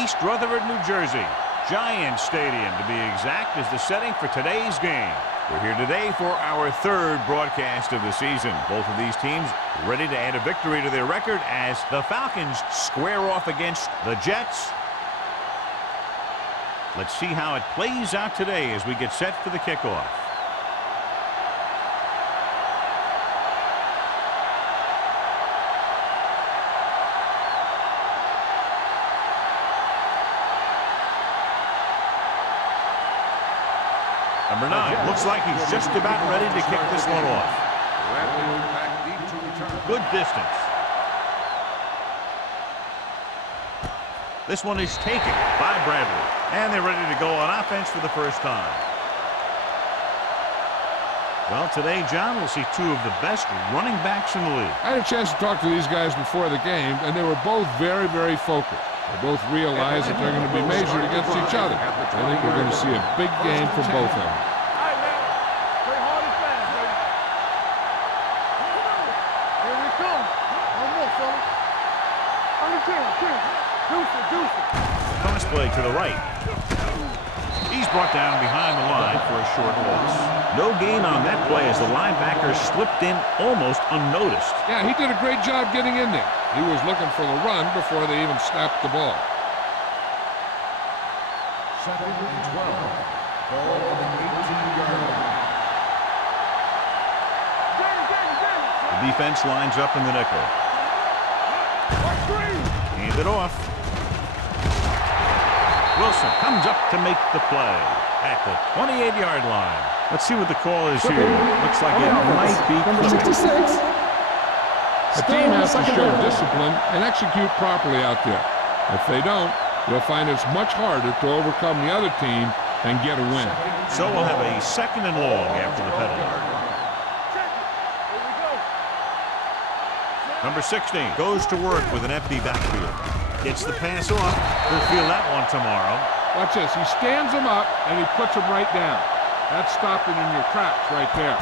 East Rutherford, New Jersey. Giant Stadium, to be exact, is the setting for today's game. We're here today for our third broadcast of the season. Both of these teams ready to add a victory to their record as the Falcons square off against the Jets. Let's see how it plays out today as we get set for the kickoff. Number 9 looks like he's just about ready to kick this one off. Good distance. This one is taken by Bradley. And they're ready to go on offense for the first time. Well, today, John, we'll see two of the best running backs in the league. I had a chance to talk to these guys before the game, and they were both very, very focused. They both realize that they're going to be measured against each other. I think we're going to see a big game from both of them. All right, man. Play hard and fast, baby. Here we come. One more, fella. On the 10. Deuce it. Pass play to the right. He's brought down behind the line for a short loss. No gain on that play as the linebacker slipped in almost unnoticed. Yeah, he did a great job getting in there. He was looking for the run before they even snapped the ball. 2nd and 12. Ball on the 18-yard line. The defense lines up in the nickel. Hand it off. Wilson comes up to make the play at the 28-yard line. Let's see what the call is here. Looks like it might be clipping. The team has to show discipline and execute properly out there. If they don't, you'll find it's much harder to overcome the other team and get a win. So we'll have a 2nd and long after the penalty. Number 16 goes to work with an empty backfield. Gets the pass off. We'll feel that one tomorrow. Watch this. He stands him up, and he puts him right down. That's stopping in your tracks right there.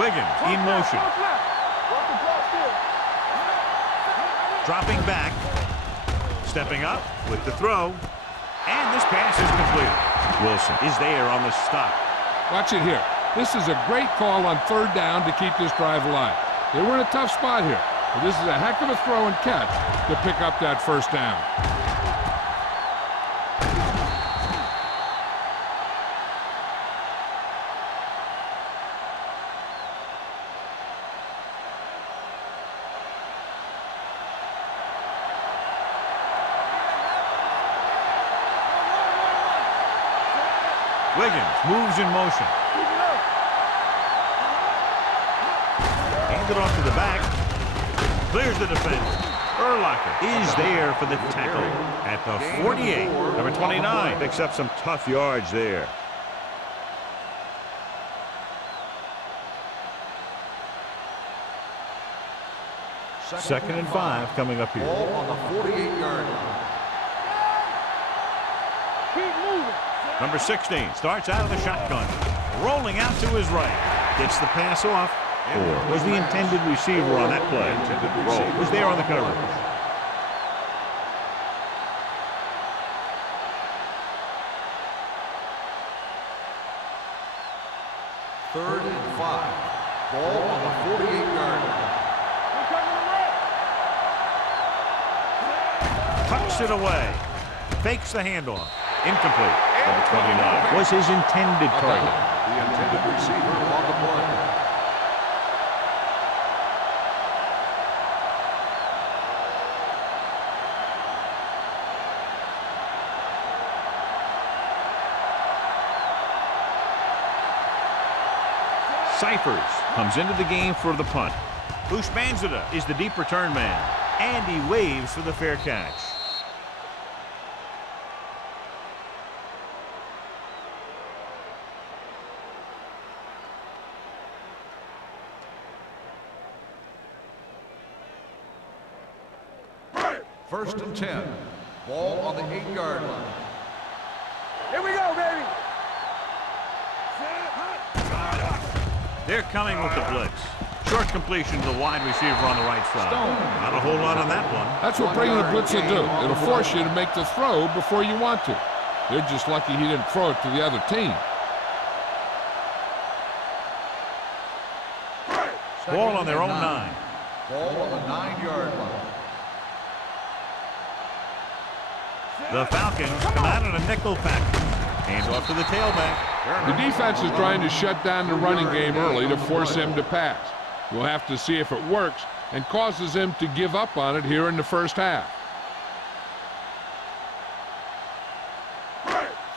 Wiggins in motion. Dropping back. Stepping up with the throw. And this pass is completed. Wilson is there on the stop. Watch it here. This is a great call on 3rd down to keep this drive alive. They were in a tough spot here, but this is a heck of a throw and catch to pick up that 1st down. Wiggins moves in motion. Hand it off to the back. Clears the defense. Urlacher is there for the tackle at the 48. Number 29 picks up some tough yards there. Second and 5 coming up here. Ball on the 48-yard line. Keep moving. Number 16 starts out of the shotgun. Rolling out to his right. Gets the pass off. Or was the intended receiver on that play? Was there on the coverage. Third and 5. Ball on the 48-yard line. Tucks it away. Fakes the handoff. Incomplete. Number 29 was his intended target. The intended receiver on the play. Cyphers comes into the game for the punt. Ushmanzada is the deep return man. And he waves for the fair catch. First and 10. Ball on the 8-yard line. Here we go, baby. They're coming with the blitz. Short completion to the wide receiver on the right side. Not a whole lot on that one. That's what bringing the blitz will do. It'll force you to make the throw before you want to. They're just lucky he didn't throw it to the other team. Ball on their own 9. Ball on the 9-yard line. The Falcons come out in a nickel package. Hands off to the tailback. The defense is trying to shut down the running game early to force him to pass. We'll have to see if it works and causes him to give up on it here in the first half.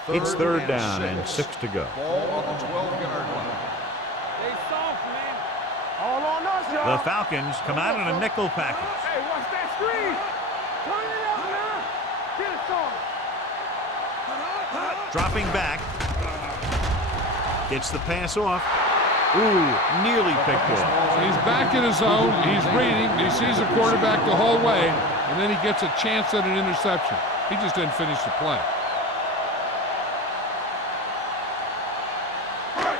It's third down and 6 to go. Ball on the 12-yard line. They soft, man. All on us, y'all. The Falcons come out in a nickel package. Hey, watch that screen. Turn it up now. Get it soft. Dropping back. Gets the pass off. Ooh, nearly picked off. He's back in his zone. He's reading. He sees the quarterback the whole way, and then he gets a chance at an interception. He just didn't finish the play.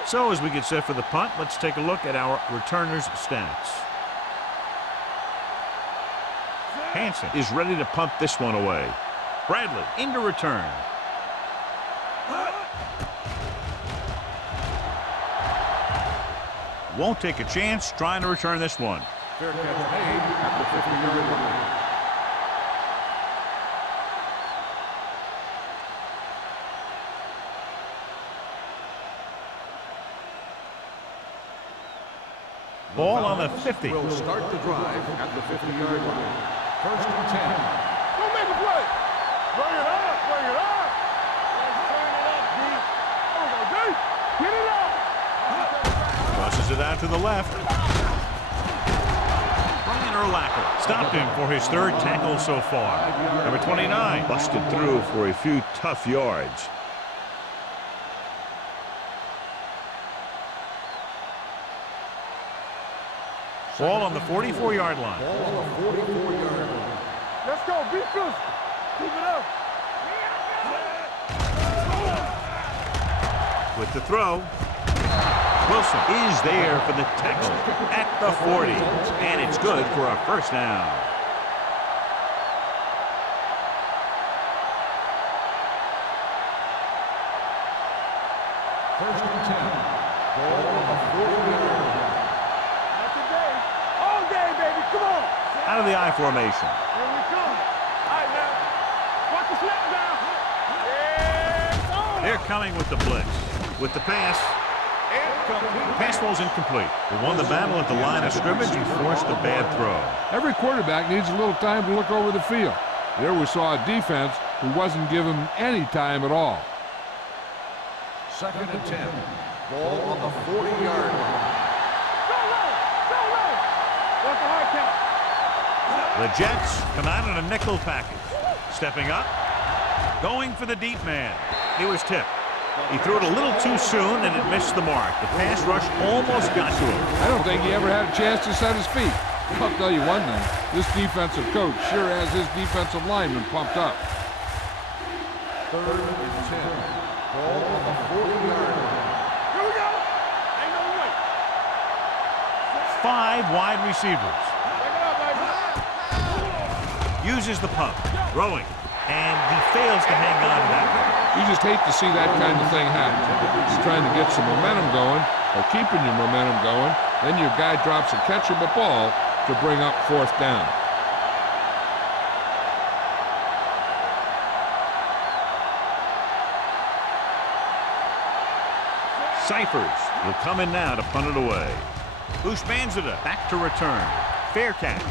So as we get set for the punt, let's take a look at our returners' stats. Hansen is ready to punt this one away. Bradley into return. Won't take a chance trying to return this one. Fair catch made at the 50-yard line. Ball on the 50. Will start the drive at the 50-yard line. First and 10. Go make a play. Bring it up. Bring it up. Let's turn it up, D. There we go, D. Get it up. Crosses it out to the left. Brian Urlacher stopped him for his 3rd tackle so far. Number 29 busted through for a few tough yards. Ball on the 44-yard line. Ball on the 44-yard line. Let's go. Be physical. Keep it up. With the throw. Wilson is there for the tackle at the 40. And it's good for a first down. First and 10. Ball on the 40-yard line. Not today. All day, baby. Come on. Out of the I formation. Here we come. All right, now. Watch the snap down. Yeah, it's on. They're coming with the blitz. With the pass. Pass ball's incomplete. They won the battle at the line of scrimmage and forced a bad throw. Every quarterback needs a little time to look over the field. There we saw a defense who wasn't given any time at all. Second and 10. Ball on the 40-yard line. Go low. Go low. That's a hard count. The Jets come out in a nickel package. Stepping up. Going for the deep man. He was tipped. He threw it a little too soon and it missed the mark. The pass rush almost got to him. I don't think he ever had a chance to set his feet. I'll tell you one thing. This defensive coach sure has his defensive lineman pumped up. Third and 10. Ball on the 40-yard line. Here we go. Ain't no way. 5 wide receivers. Take it up, baby. Uses the pump. Throwing. And he fails to hang on to that one. You just hate to see that kind of thing happen. You're trying to get some momentum going or keeping your momentum going, then your guy drops a catchable ball to bring up 4th down. Cyphers will come in now to punt it away. Ushmanzada back to return. Fair catch.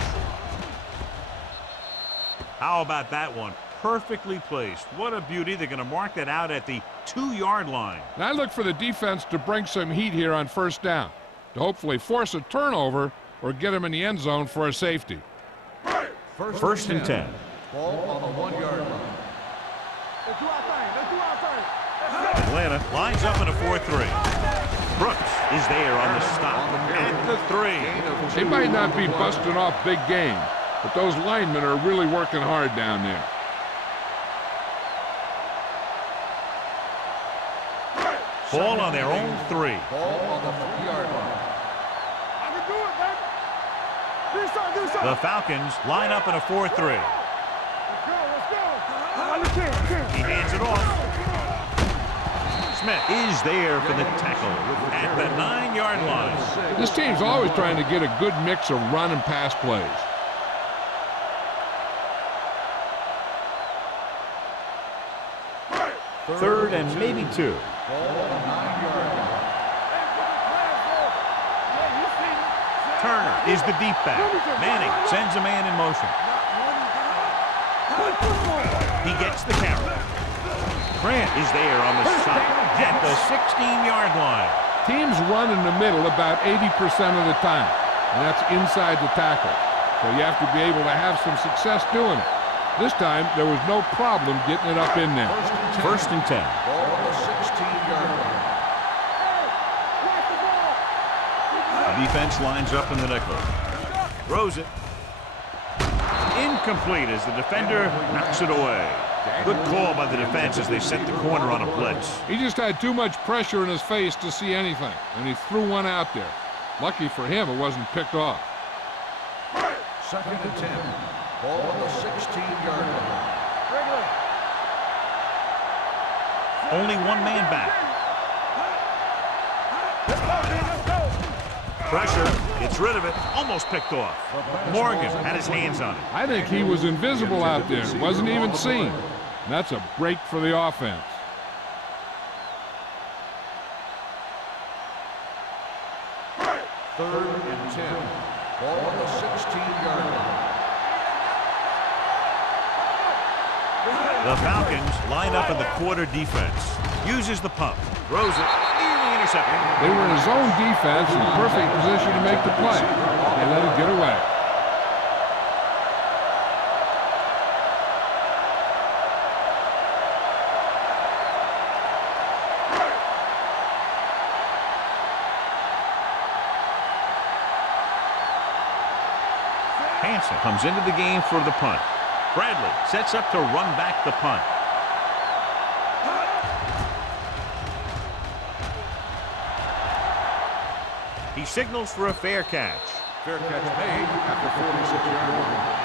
How about that one? Perfectly placed. What a beauty. They're going to mark that out at the 2-yard line. Now I look for the defense to bring some heat here on 1st down, to hopefully force a turnover or get them in the end zone for a safety. First and 10. Ball on the 1-yard line. Let's do our thing. Let's do our thing. Let's go. Atlanta lines up in a 4-3. Brooks is there on the stop at the 3. They might not be busting off big game, but those linemen are really working hard down there. Ball on their own 3. Ball on the 3-yard line. I can do it, baby. Do something. The Falcons line up in a 4-3. Let's go. He hands it off. Smith is there for the tackle at the 9-yard line. This team's always trying to get a good mix of run and pass plays. Third and maybe 2. Ball on the 9-yard line. Turner is the deep back. Manning sends a man in motion. He gets the carry. Grant is there on the stop at the 16-yard line. Teams run in the middle about 80% of the time, and that's inside the tackle. So you have to be able to have some success doing it. This time, there was no problem getting it up in there. First and 10. Ball on the 16-yard line. The defense lines up in the nickel. Throws it. Incomplete as the defender knocks it away. Good call by the defense as they set the corner on a blitz. He just had too much pressure in his face to see anything, and he threw one out there. Lucky for him, it wasn't picked off. Second and 10. Ball on the 16-yard line. Only one man back. Pressure, gets rid of it, almost picked off. Morgan had his hands on it. I think he was invisible out there, wasn't even seen. And that's a break for the offense. Third and 10. Ball on the 16-yard line. The Falcons line up in the quarter defense. Uses the pump, throws it, nearly intercepted. They were in zone defense in perfect position to make the play. They let it get away. Hansen comes into the game for the punt. Bradley sets up to run back the punt. He signals for a fair catch. Fair catch made at the 46-yard line.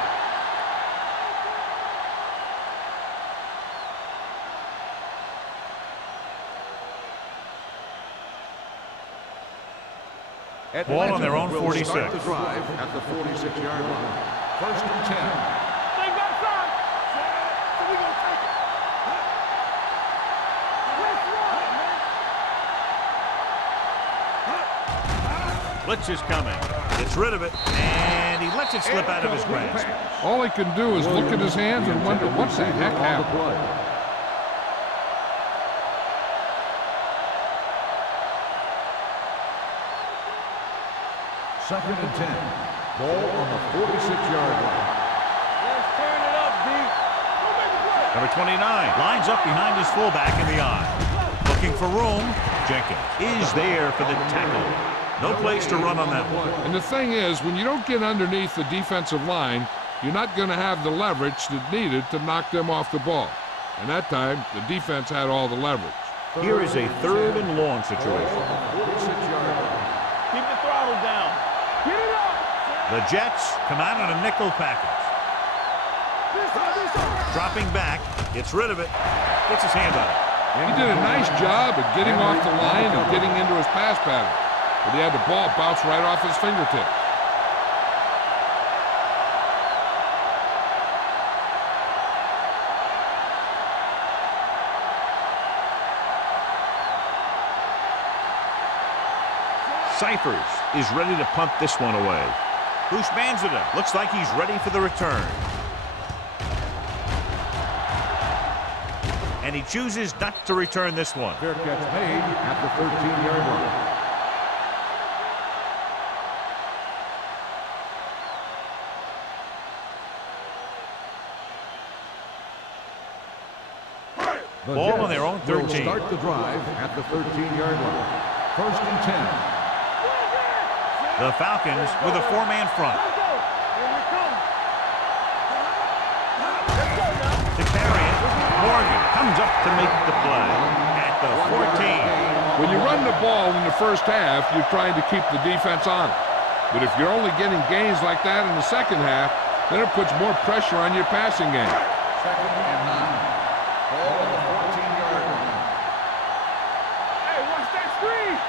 Ball on their own will 46. Start the drive at the 46-yard line. First and 10. They got time. So we gonna take it. Blitz is coming. Gets rid of it, and he lets it slip out of his grasp. All he can do is look at his hands and wonder what the heck happened. Second and 10. Ball on the 46-yard line. Let's turn it up, D. Go make a play. Number 29 lines up behind his fullback in the eye. Looking for room. Jenkins is there for the tackle. No place to run on that one. And the thing is, when you don't get underneath the defensive line, you're not going to have the leverage that needed to knock them off the ball. And that time, the defense had all the leverage. Here is a third and long situation. 46-yard line. Keep the throttle down. Get it up. The Jets come out in a nickel package. Dropping back, gets rid of it, gets his hand on it. He did a nice job of getting off the line and getting into his pass pattern. But he had the ball bounce right off his fingertips. Cyphers is ready to punt this one away. Bruce Manzada looks like he's ready for the return. And he chooses not to return this one. Fair catch made at the 13-yard line. The Ball Jets on their own will 13. start the drive at the 13-yard line. First and 10. The Falcons with a four-man front. comes up to make the play at the 14. When you run the ball in the first half, you're trying to keep the defense on it. But if you're only getting gains like that in the second half, then it puts more pressure on your passing game. Second and 9. Ball on the 14-yard line. Hey, watch that screen.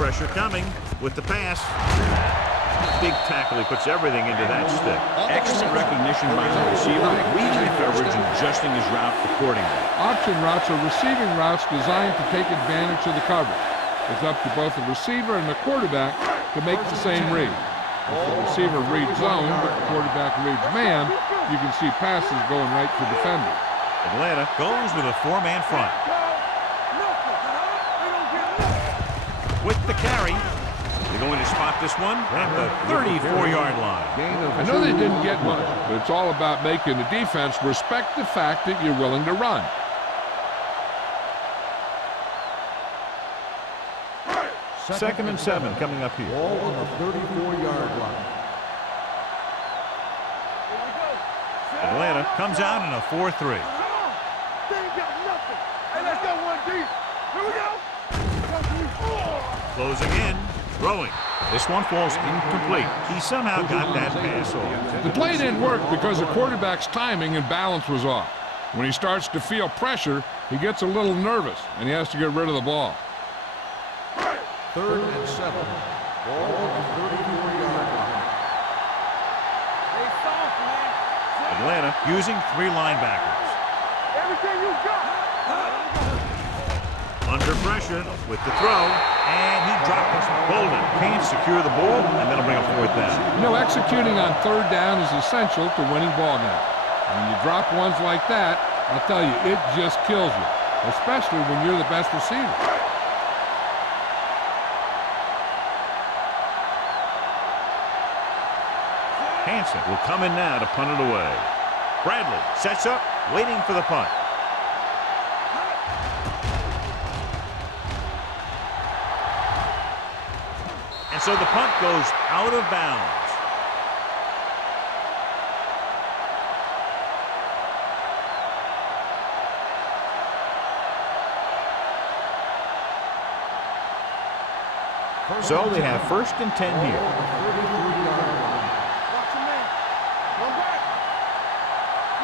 Pressure coming with the pass. Big tackle. He puts everything into that stick. Excellent recognition by the receiver, reading the coverage and adjusting his route accordingly. Option routes are receiving routes designed to take advantage of the coverage. It's up to both the receiver and the quarterback to make the same read. If the receiver reads zone, but the quarterback reads man, you can see passes going right to defenders. Atlanta goes with a 4-man front. With the carry, they're going to spot this one at the 34-yard line. I know they didn't get much, but it's all about making the defense respect the fact that you're willing to run. Second and 7 coming up here. Ball on the 34-yard line. Atlanta comes out in a 4-3. They ain't got nothing. Hey, let's go one deep. Here we go. Closing in, throwing. This one falls incomplete. He somehow got that pass off. The play didn't work because the quarterback's timing and balance was off. When he starts to feel pressure, he gets a little nervous, and he has to get rid of the ball. Third and 7. Ball on the 34-yard line. They soft, man. Atlanta using 3 linebackers. Everything you got. Under pressure with the throw, and he dropped it. Bolden can't secure the ball, and that'll bring up 4th down. You know, executing on 3rd down is essential to winning ball games. When you drop ones like that, I'll tell you, it just kills you, especially when you're the best receiver. Hansen will come in now to punt it away. Bradley sets up, waiting for the punt. And so the punt goes out of bounds. So they have 1st and 10 here. Watch your man. One back.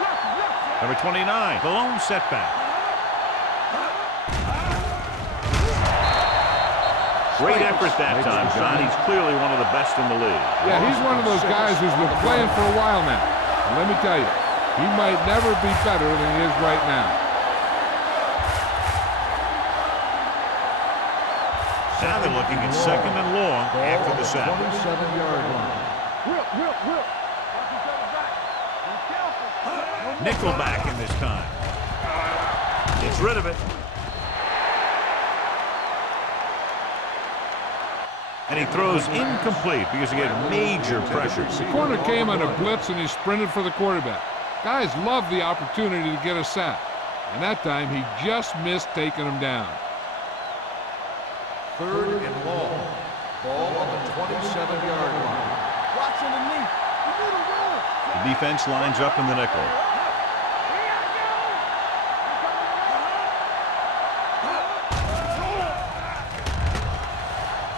Left. Number 29, the lone setback. Great effort that time, John. He's clearly one of the best in the league. Yeah, he's one of those guys who's been playing for a while now. And let me tell you, he might never be better than he is right now. Now they're looking at 2nd and long after the sack. 27-yard line. Whip. Watch each other back. Be careful. Nickelback in this time. Gets rid of it. And he throws incomplete because he had major pressure. The corner came on a blitz and he sprinted for the quarterback. Guys love the opportunity to get a sack. And that time he just missed taking him down. 3rd and long. Ball on the 27-yard line. Watch underneath. You need to roll. The defense lines up in the nickel.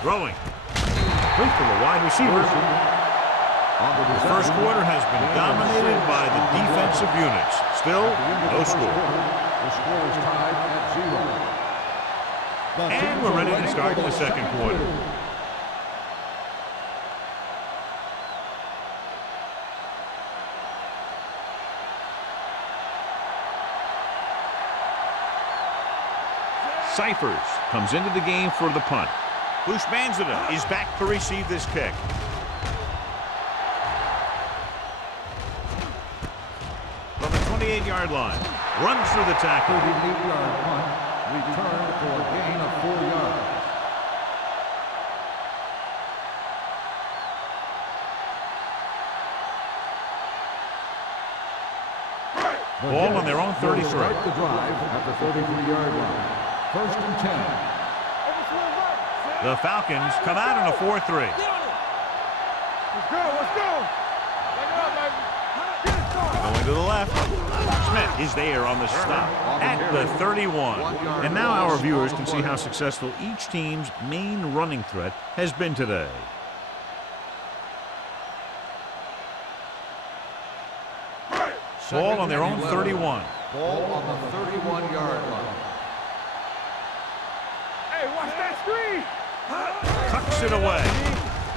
Throwing. Quick from the wide receiver. The first quarter has been dominated by the defensive units. Still, no score. The score is tied at 0. And we're ready to start the second quarter. Cyphers comes into the game for the punt. Bushmanzada is back to receive this kick. From the 28-yard line, runs through the tackle. 38-yard punt, returned for a gain of 4 yards. Ball on their own 33. Start the drive at the 33-yard line. 1st and 10. The Falcons come out in a 4-3. Let's go. Take it up, baby. Get it started. Going to the left. is there on the stop at the 31. And now our viewers can see how successful each team's main running threat has been today. Ball on their own 31. Ball on the 31-yard line. Hey, watch that screen. Tucks it away.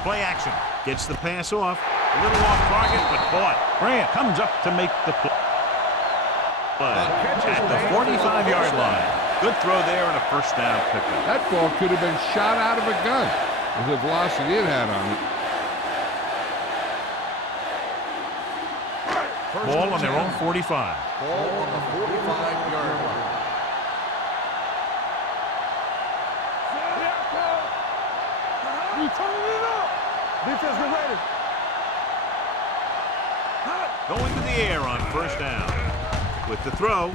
Play action. Gets the pass off. A little off target, but caught. Grant comes up to make the play. At the 45-yard line. Good throw there and a first down pickup. That ball could have been shot out of a gun with the velocity it had on it. Ball on their own 45. Ball on the 45-yard line. We turning it up. Defense get ready. Going to the air on first down. With the throw,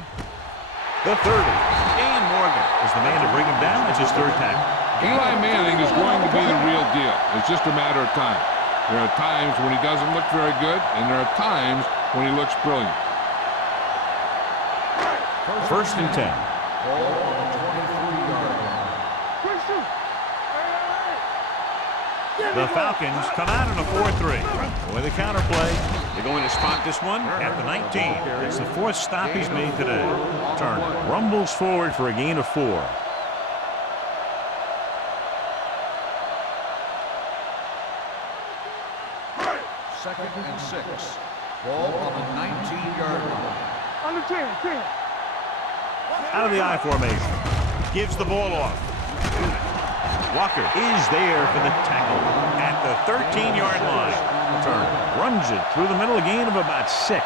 the 30. Dan Morgan is the man to bring him down. It's his third tackle. Eli Manning is going to be the real deal. It's just a matter of time. There are times when he doesn't look very good, and there are times when he looks brilliant. First and 10. Ball on the 23-yard line. Quick shoot. The Falcons come out in a 4-3. With a counter play, they're going to spot this one at the 19. It's the fourth stop he's made today. Turner rumbles forward for a gain of 4. Second and 6. Ball on the 19-yard line. Under 10. Out of the I formation. Gives the ball off. Walker is there for the tackle at the 13-yard line. Turner runs it through the middle, a gain of about 6.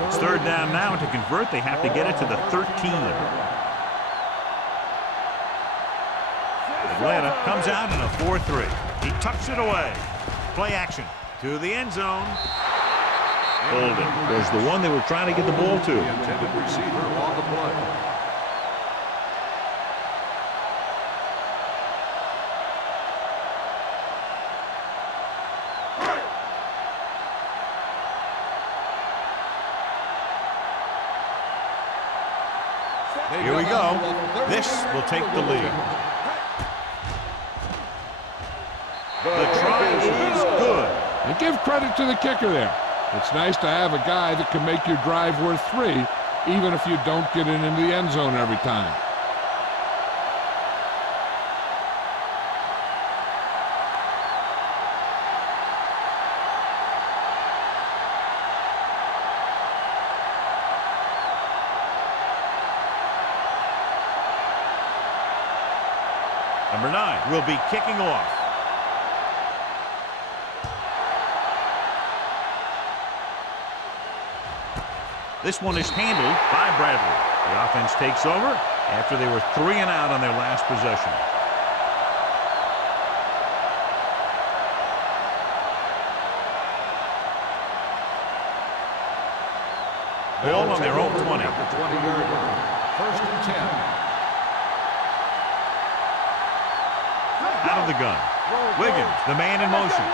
It's third down now. To convert, they have to get it to the 13. Atlanta comes out in a 4-3. He tucks it away. Play action to the end zone. Holden was the one they were trying to get the ball to. The intended receiver on the play. Here we go. This will take the lead. The try is good. And give credit to the kicker there. It's nice to have a guy that can make your drive worth 3, even if you don't get it into the end zone every time. Number 9 will be kicking off. This one is handled by Bradley. The offense takes over after they were 3 and out on their last possession. Ball on their own 20. At the 20-yard line. First and 10. Out of the gun. Wiggins, the man in motion.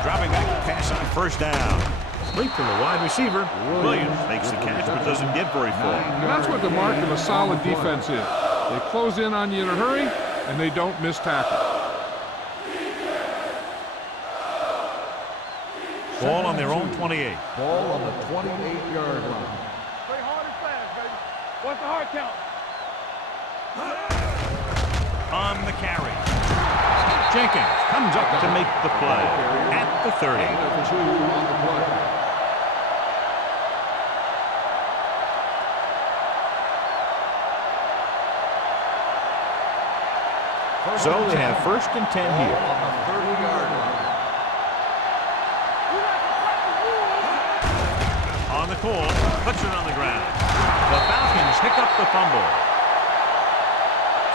Dropping back to pass on first down. Leap from the wide receiver. Williams makes the catch but doesn't get very far. And that's what the mark of a solid defense is. They close in on you in a hurry, and they don't miss tackle. Ball on their own 28. Ball on the 28-yard line. Play hard and fast, baby. What's the hard count? On the carry. Jenkins comes up to make the play at the 30. Gain of 2 on the play. So they have first and 10 here. On the 30-yard line. On the call, puts it on the ground. The Falcons pick up the fumble.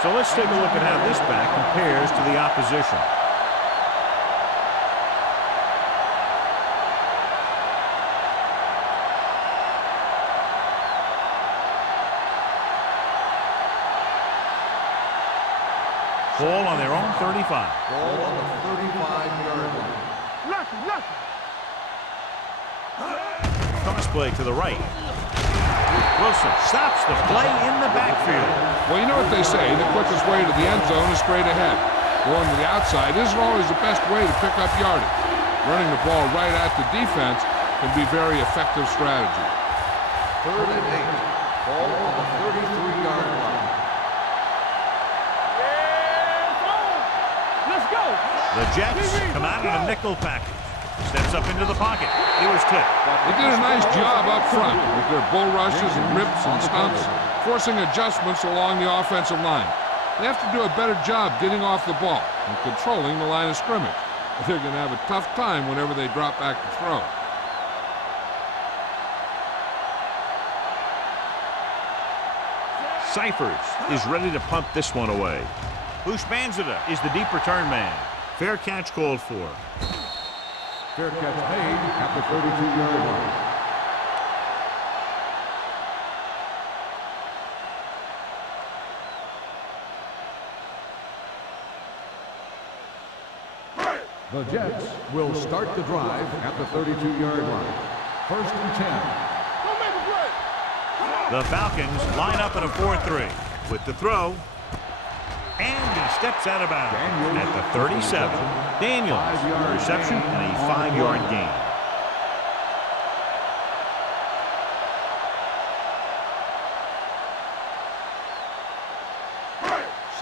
So let's take a look at how this back compares to the opposition. Ball on their own 35. Ball on the 35-yard line. Lucky. Cross play to the right. Wilson stops the play in the backfield. Well, you know what they say, the quickest way to the end zone is straight ahead. Going to the outside isn't always the best way to pick up yardage. Running the ball right at the defense can be very effective strategy. 3rd and 8. Ball on the 33-yard line. Let's go. The Jets come out in a nickel package. Steps up into the pocket. He was tipped. They did a nice job up front with their bull rushes and rips and stunts, forcing adjustments along the offensive line. They have to do a better job getting off the ball and controlling the line of scrimmage. They're going to have a tough time whenever they drop back to throw. Cyphers is ready to punt this one away. Bushmanzada is the deep return man. Fair catch called for. Fair catch made at the 32-yard line. The Jets will start the drive at the 32-yard line. 1st and 10. Don't make a play. The Falcons line up in a 4-3 with the throw. And he steps out of bounds at the 37. Daniels, reception and a 5-yard gain.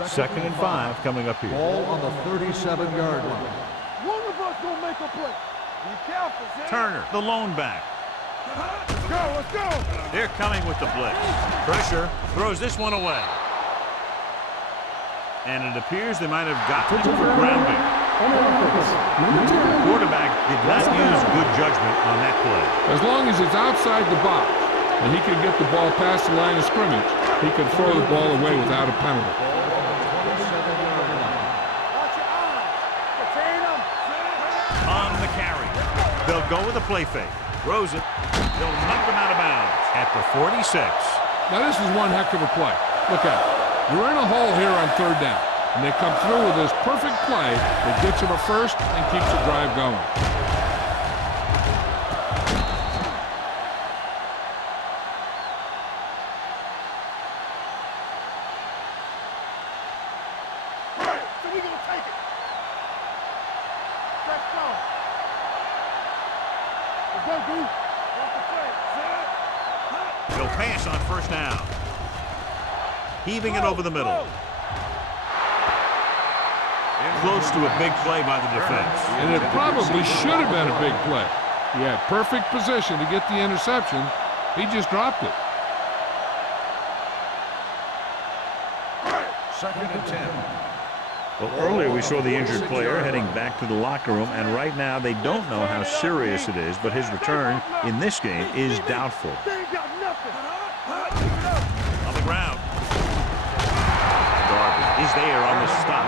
Second and 5 coming up here. Ball on the 37-yard line. One of us gonna make a play. Be careful, Zach. Turner, the lone back. Let's go. They're coming with the blitz. Pressure throws this one away. And it appears they might have gotten him for grounding. The quarterback did not use good judgment on that play. As long as it's outside the box and he can get the ball past the line of scrimmage, he can throw the ball away without a penalty. Watch your eyes. Contain them. On the carry. They'll go with a play fake. Throws it. They'll knock him out of bounds at the 46. Now this is one heck of a play. Look at it. You're in a hole here on 3rd down, and they come through with this perfect play that gets them a first and keeps the drive going. So we're gonna take it. Let's go. Let's go, dude. Off the play. They'll pass on 1st down. Heaving it over the middle. Close to a big play by the defense. And it probably should have been a big play. He had perfect position to get the interception. He just dropped it. 2nd and 10. Well, earlier we saw the injured player heading back to the locker room, and right now they don't know how serious it is, but his return in this game is doubtful. They ain't got nothing. On the ground. Is there on the stop.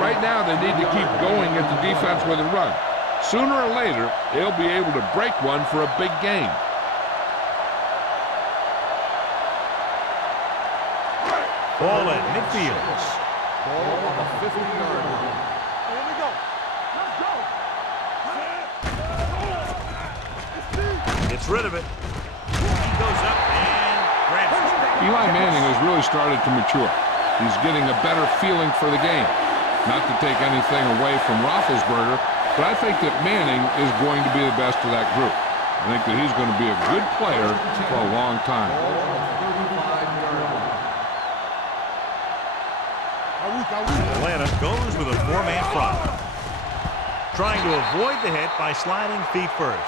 Right now, they need to keep going at the defense with a run. Sooner or later, they'll be able to break one for a big gain. Ball at midfield. Ball on the 50-yard line. Here we go. Let's go. Gets rid of it. He goes up and grabs it. Eli Manning has really started to mature. He's getting a better feeling for the game. Not to take anything away from Roethlisberger, but I think that Manning is going to be the best of that group. I think that he's going to be a good player for a long time. Atlanta goes with a 4-man front. Trying to avoid the hit by sliding feet first.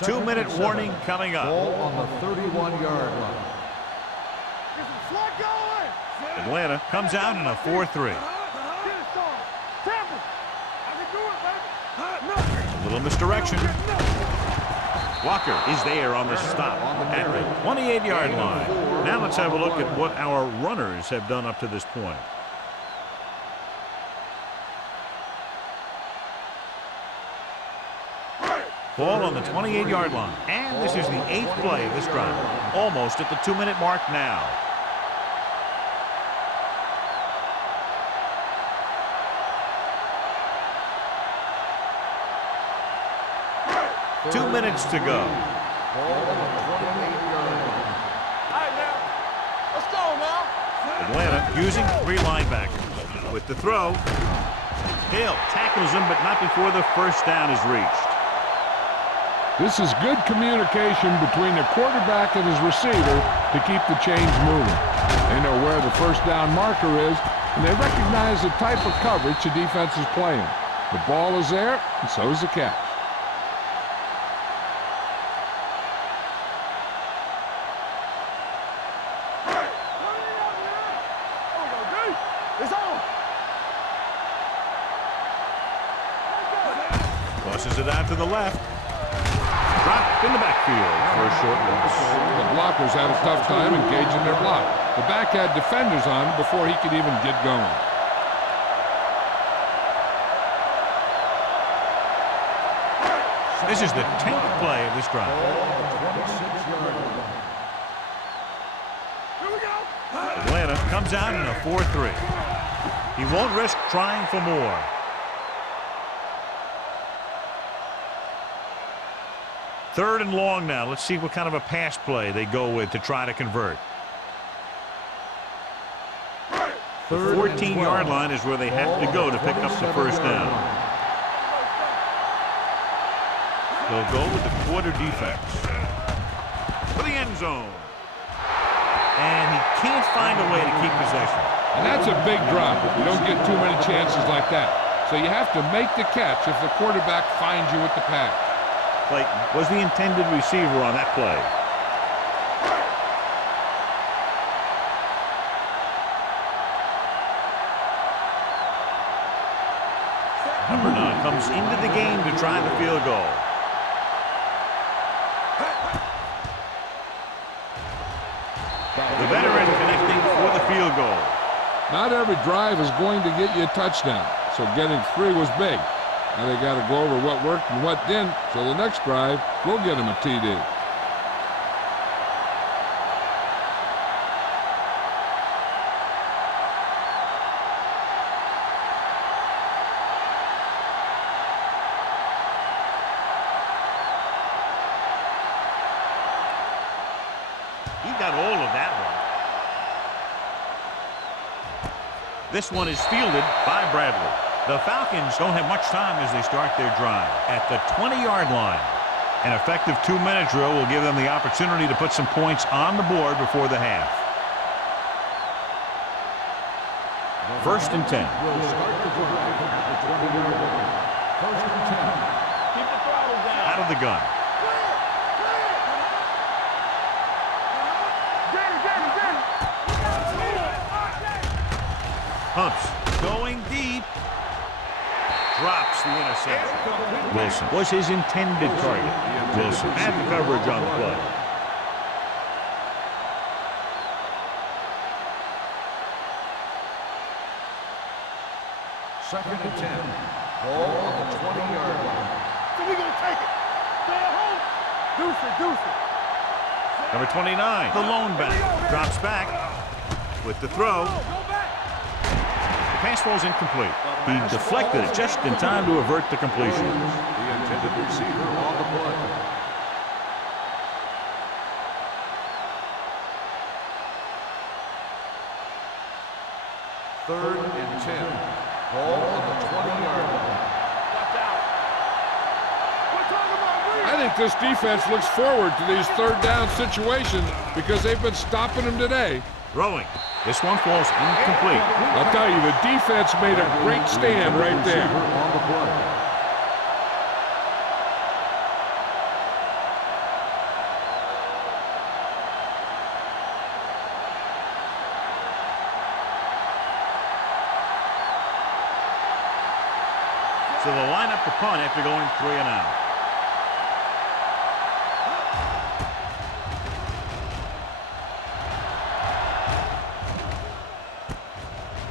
Two-minute warning coming up. Ball on the 31-yard line. Get some slot going. Atlanta comes out in a 4-3. Get it started. Tampa. I can do it, baby. No. A little misdirection. Walker is there on the stop at the 28-yard line. Now let's have a look at what our runners have done up to this point. Ball on the 28-yard line. And this is the 8th play of this drive. Almost at the 2-minute mark now. Two minutes to go. Ball on the 28-yard line. All right, now. Let's go now. Atlanta using 3 linebackers. With the throw, Hill tackles him, but not before the first down is reached. This is good communication between the quarterback and his receiver to keep the chains moving. They know where the first down marker is, and they recognize the type of coverage the defense is playing. The ball is there, and so is the catch. Tosses it out to the left. Dropped in the backfield for a short loss. The blockers had a tough time engaging their block. The back had defenders on before he could even get going. This is the 10th play of this drive. Atlanta comes out in a 4-3. He won't risk trying for more. Third and long now. Let's see what kind of a pass play they go with to try to convert. The 14-yard line is where they have to go to pick up the first down. They'll go with the quarter defense. For the end zone. And he can't find a way to keep possession. And that's a big drop. You don't get too many chances like that. So you have to make the catch if the quarterback finds you with the pass. Clayton was the intended receiver on that play. Number 9 comes into the game to try the field goal. The veteran connecting for the field goal. Not every drive is going to get you a touchdown, so getting 3 was big. Now they got to go over what worked and what didn't, so the next drive will get them a TD. He got all of that one. This one is fielded by Bradley. The Falcons don't have much time as they start their drive at the 20-yard line. An effective 2-minute drill will give them the opportunity to put some points on the board before the half. First and 10. Out of the gun. Humps going deep. Drops the interception. Wilson was his intended target. Wilson had the coverage on the play. Second and 10. Ball on the 20-yard line. So we're going to take it. Stay at home. Deuce it. Number 29, the lone back. Drops back with the throw. The pass falls incomplete. He deflected it just in time to avert the completion. The intended receiver on the play. Third and 10. Ball on the 20-yard line. I think this defense looks forward to these third down situations because they've been stopping them today. Throwing. This one falls incomplete. I'll tell you, the defense made a great stand right there. On the play. So they'll line up the punt after going 3 and out.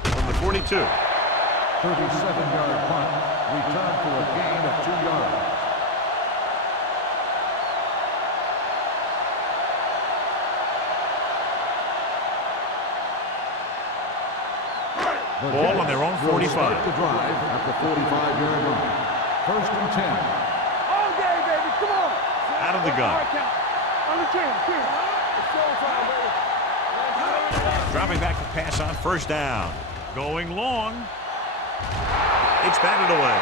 From the 42. 37-yard punt. Return for a gain of 2 yards. Ball on their own 45. Start the drive at the 45-yard line. First and 10. All day, baby. Come on. Out of the gun. On the 10. It's showtime, baby. Dropping back to pass on first down. Going long. It's batted away.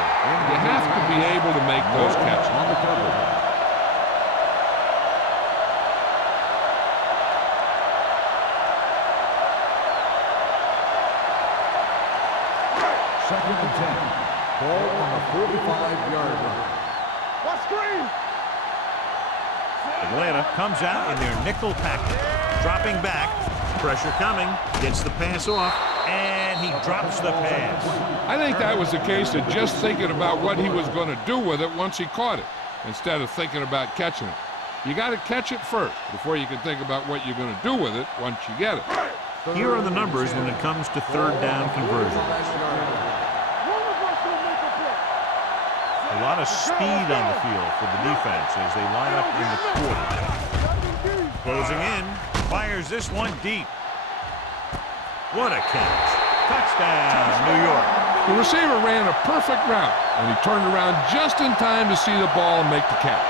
You have to be able to make those catches. On the cover. Second and 10. Ball on the 45-yard line. What screen? Atlanta comes out in their nickel package. Dropping back. Pressure coming. Gets the pass off. And he drops the pass. I think that was a case of just thinking about what he was going to do with it once he caught it, instead of thinking about catching it. You got to catch it first before you can think about what you're going to do with it once you get it. Here are the numbers when it comes to third down conversion. A lot of speed on the field for the defense as they line up in the quarter. Closing in, fires this one deep. What a catch. Touchdown, New York. The receiver ran a perfect route, and he turned around just in time to see the ball and make the catch.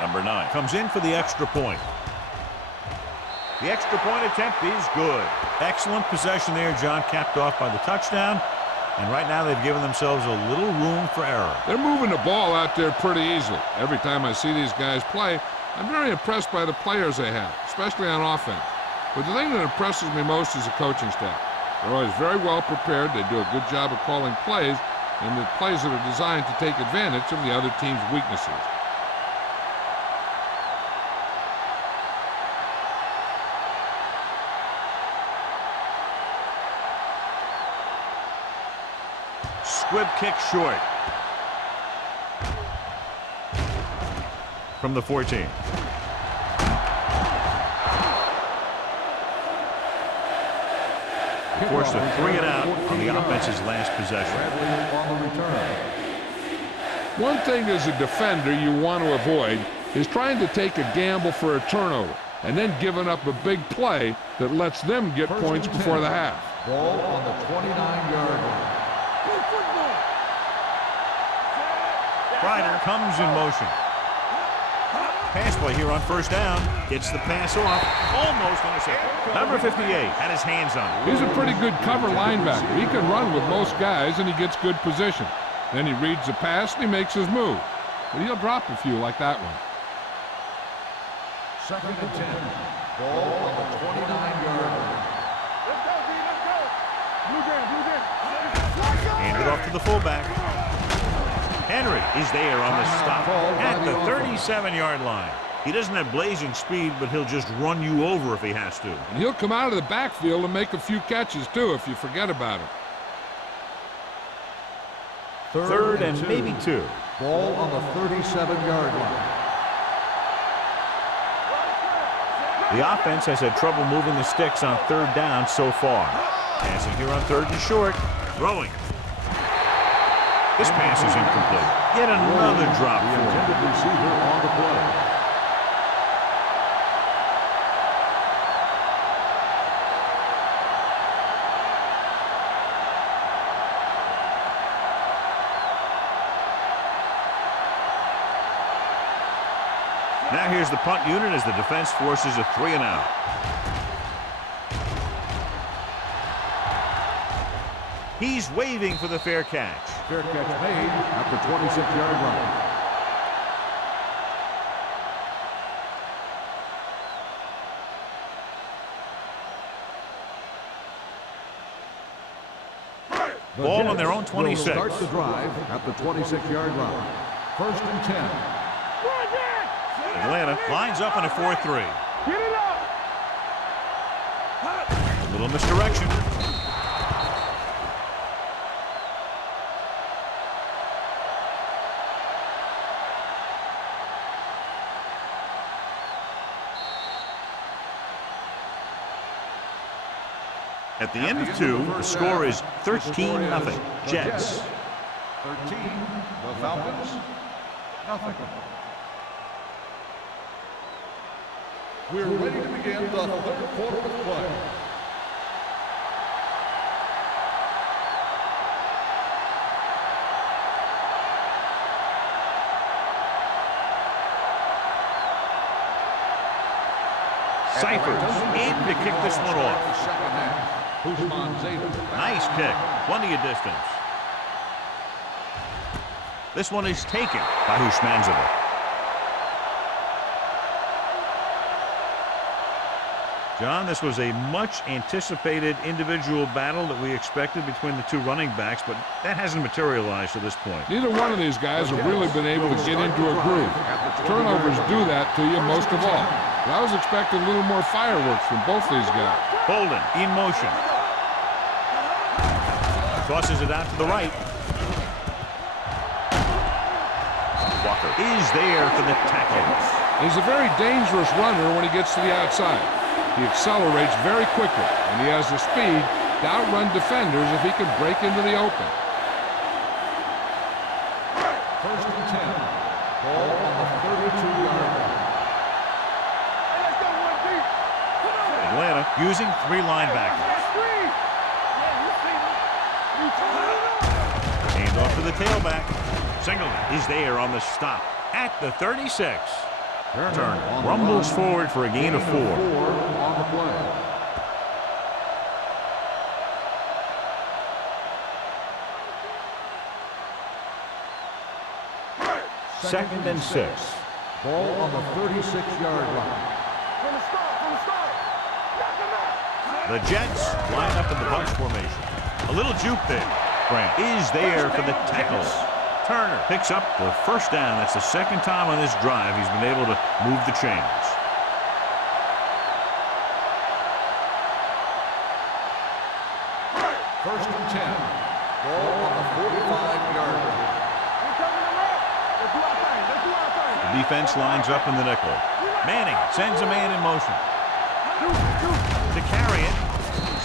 Number 9 comes in for the extra point. The extra point attempt is good. Excellent possession there, John, capped off by the touchdown. And right now they've given themselves a little room for error. They're moving the ball out there pretty easily. Every time I see these guys play, I'm very impressed by the players they have, especially on offense. But the thing that impresses me most is the coaching staff. They're always very well prepared. They do a good job of calling plays, and the plays that are designed to take advantage of the other team's weaknesses. Squib kick short. From the 14. Forced a 3 and out on the offense's last possession. One thing as a defender you want to avoid is trying to take a gamble for a turnover and then giving up a big play that lets them get points before the half. Ball on the 29-yard line. Ryder comes in motion. Pass play here on first down. Gets the pass off. Almost intercepted. Number 58 had his hands on it. He's a pretty good cover linebacker. He can run with most guys, and he gets good position. Then he reads the pass, and he makes his move. But he'll drop a few like that one. Second and 10. Ball on the 29-yard line. Let's go, D. Let's go. Blue game. Handed off to the fullback. Henry is there on the stop at the 37-yard line. He doesn't have blazing speed, but he'll just run you over if he has to. And he'll come out of the backfield and make a few catches, too, if you forget about him. Third and maybe 2. Ball on the 37-yard line. The offense has had trouble moving the sticks on third down so far. Passing here on third and short. Throwing. This pass is incomplete. Yet another drop The for him. intended receiver on the play. Now here's the punt unit as the defense forces a 3 and out. He's waving for the fair catch. Fair catch made at the 26-yard line. Ball on their own 26. Will start the drive at the 26-yard line. First and 10. Atlanta lines up in a 4-3. Get it up. A little misdirection. At the end of 2, the score is 13-0. Jets. 13, the Falcons, nothing. We're ready to begin the third quarter of play. Cyphers in to kick this one off. Nice kick. Plenty of distance. This one is taken by Hushmanzadeh. John, this was a much-anticipated individual battle that we expected between the two running backs, but that hasn't materialized to this point. Neither one of these guys have really been able to get into a groove. Turnovers do that to you most of all. But I was expecting a little more fireworks from both these guys. Bolden in motion. Tosses it out to the right. Walker is there for the tackle. He's a very dangerous runner when he gets to the outside. He accelerates very quickly, and he has the speed to outrun defenders if he can break into the open. First and 10. Ball on the 32-yard line. Atlanta using 3 linebackers. Hand off to the tailback. Singleton is there on the stop at the 36. Turner rumbles forward for a gain of 4. On the play. Second and 6. Ball on the 36-yard line. The Jets line up in the bunch formation. A little juke there. Grant is there for the tackle. Turner picks up the first down. That's the second time on this drive he's been able to move the chains. First and 10. Ball on the 45-yard line. The defense lines up in the nickel. Manning sends a man in motion. To carry it,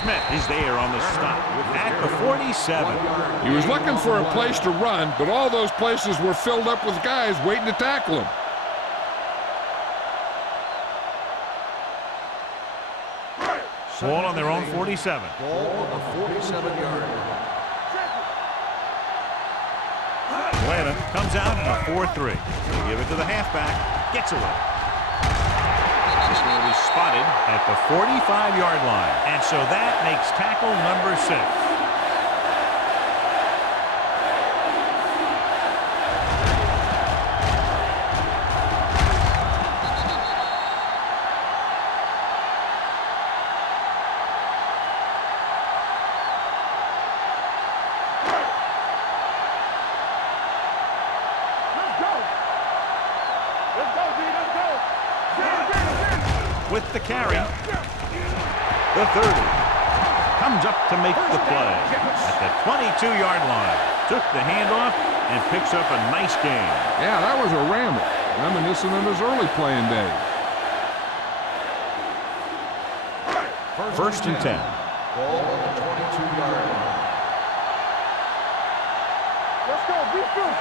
Smith is there on the stop at the 47. He was looking for a place to run, but all those places were filled up with guys waiting to tackle him. Ball on their own 47. Ball on the 47-yard line. Atlanta comes out in a 4-3. They give it to the halfback. Gets away. This man is spotted at the 45-yard line. And so that makes tackle number 6. With the carry, the 30 comes up to make the play at the 22-yard line. Took the handoff and picks up a nice gain. Yeah, that was a ramble, reminiscent of his early playing days. First and 10. Ball on the 22-yard line.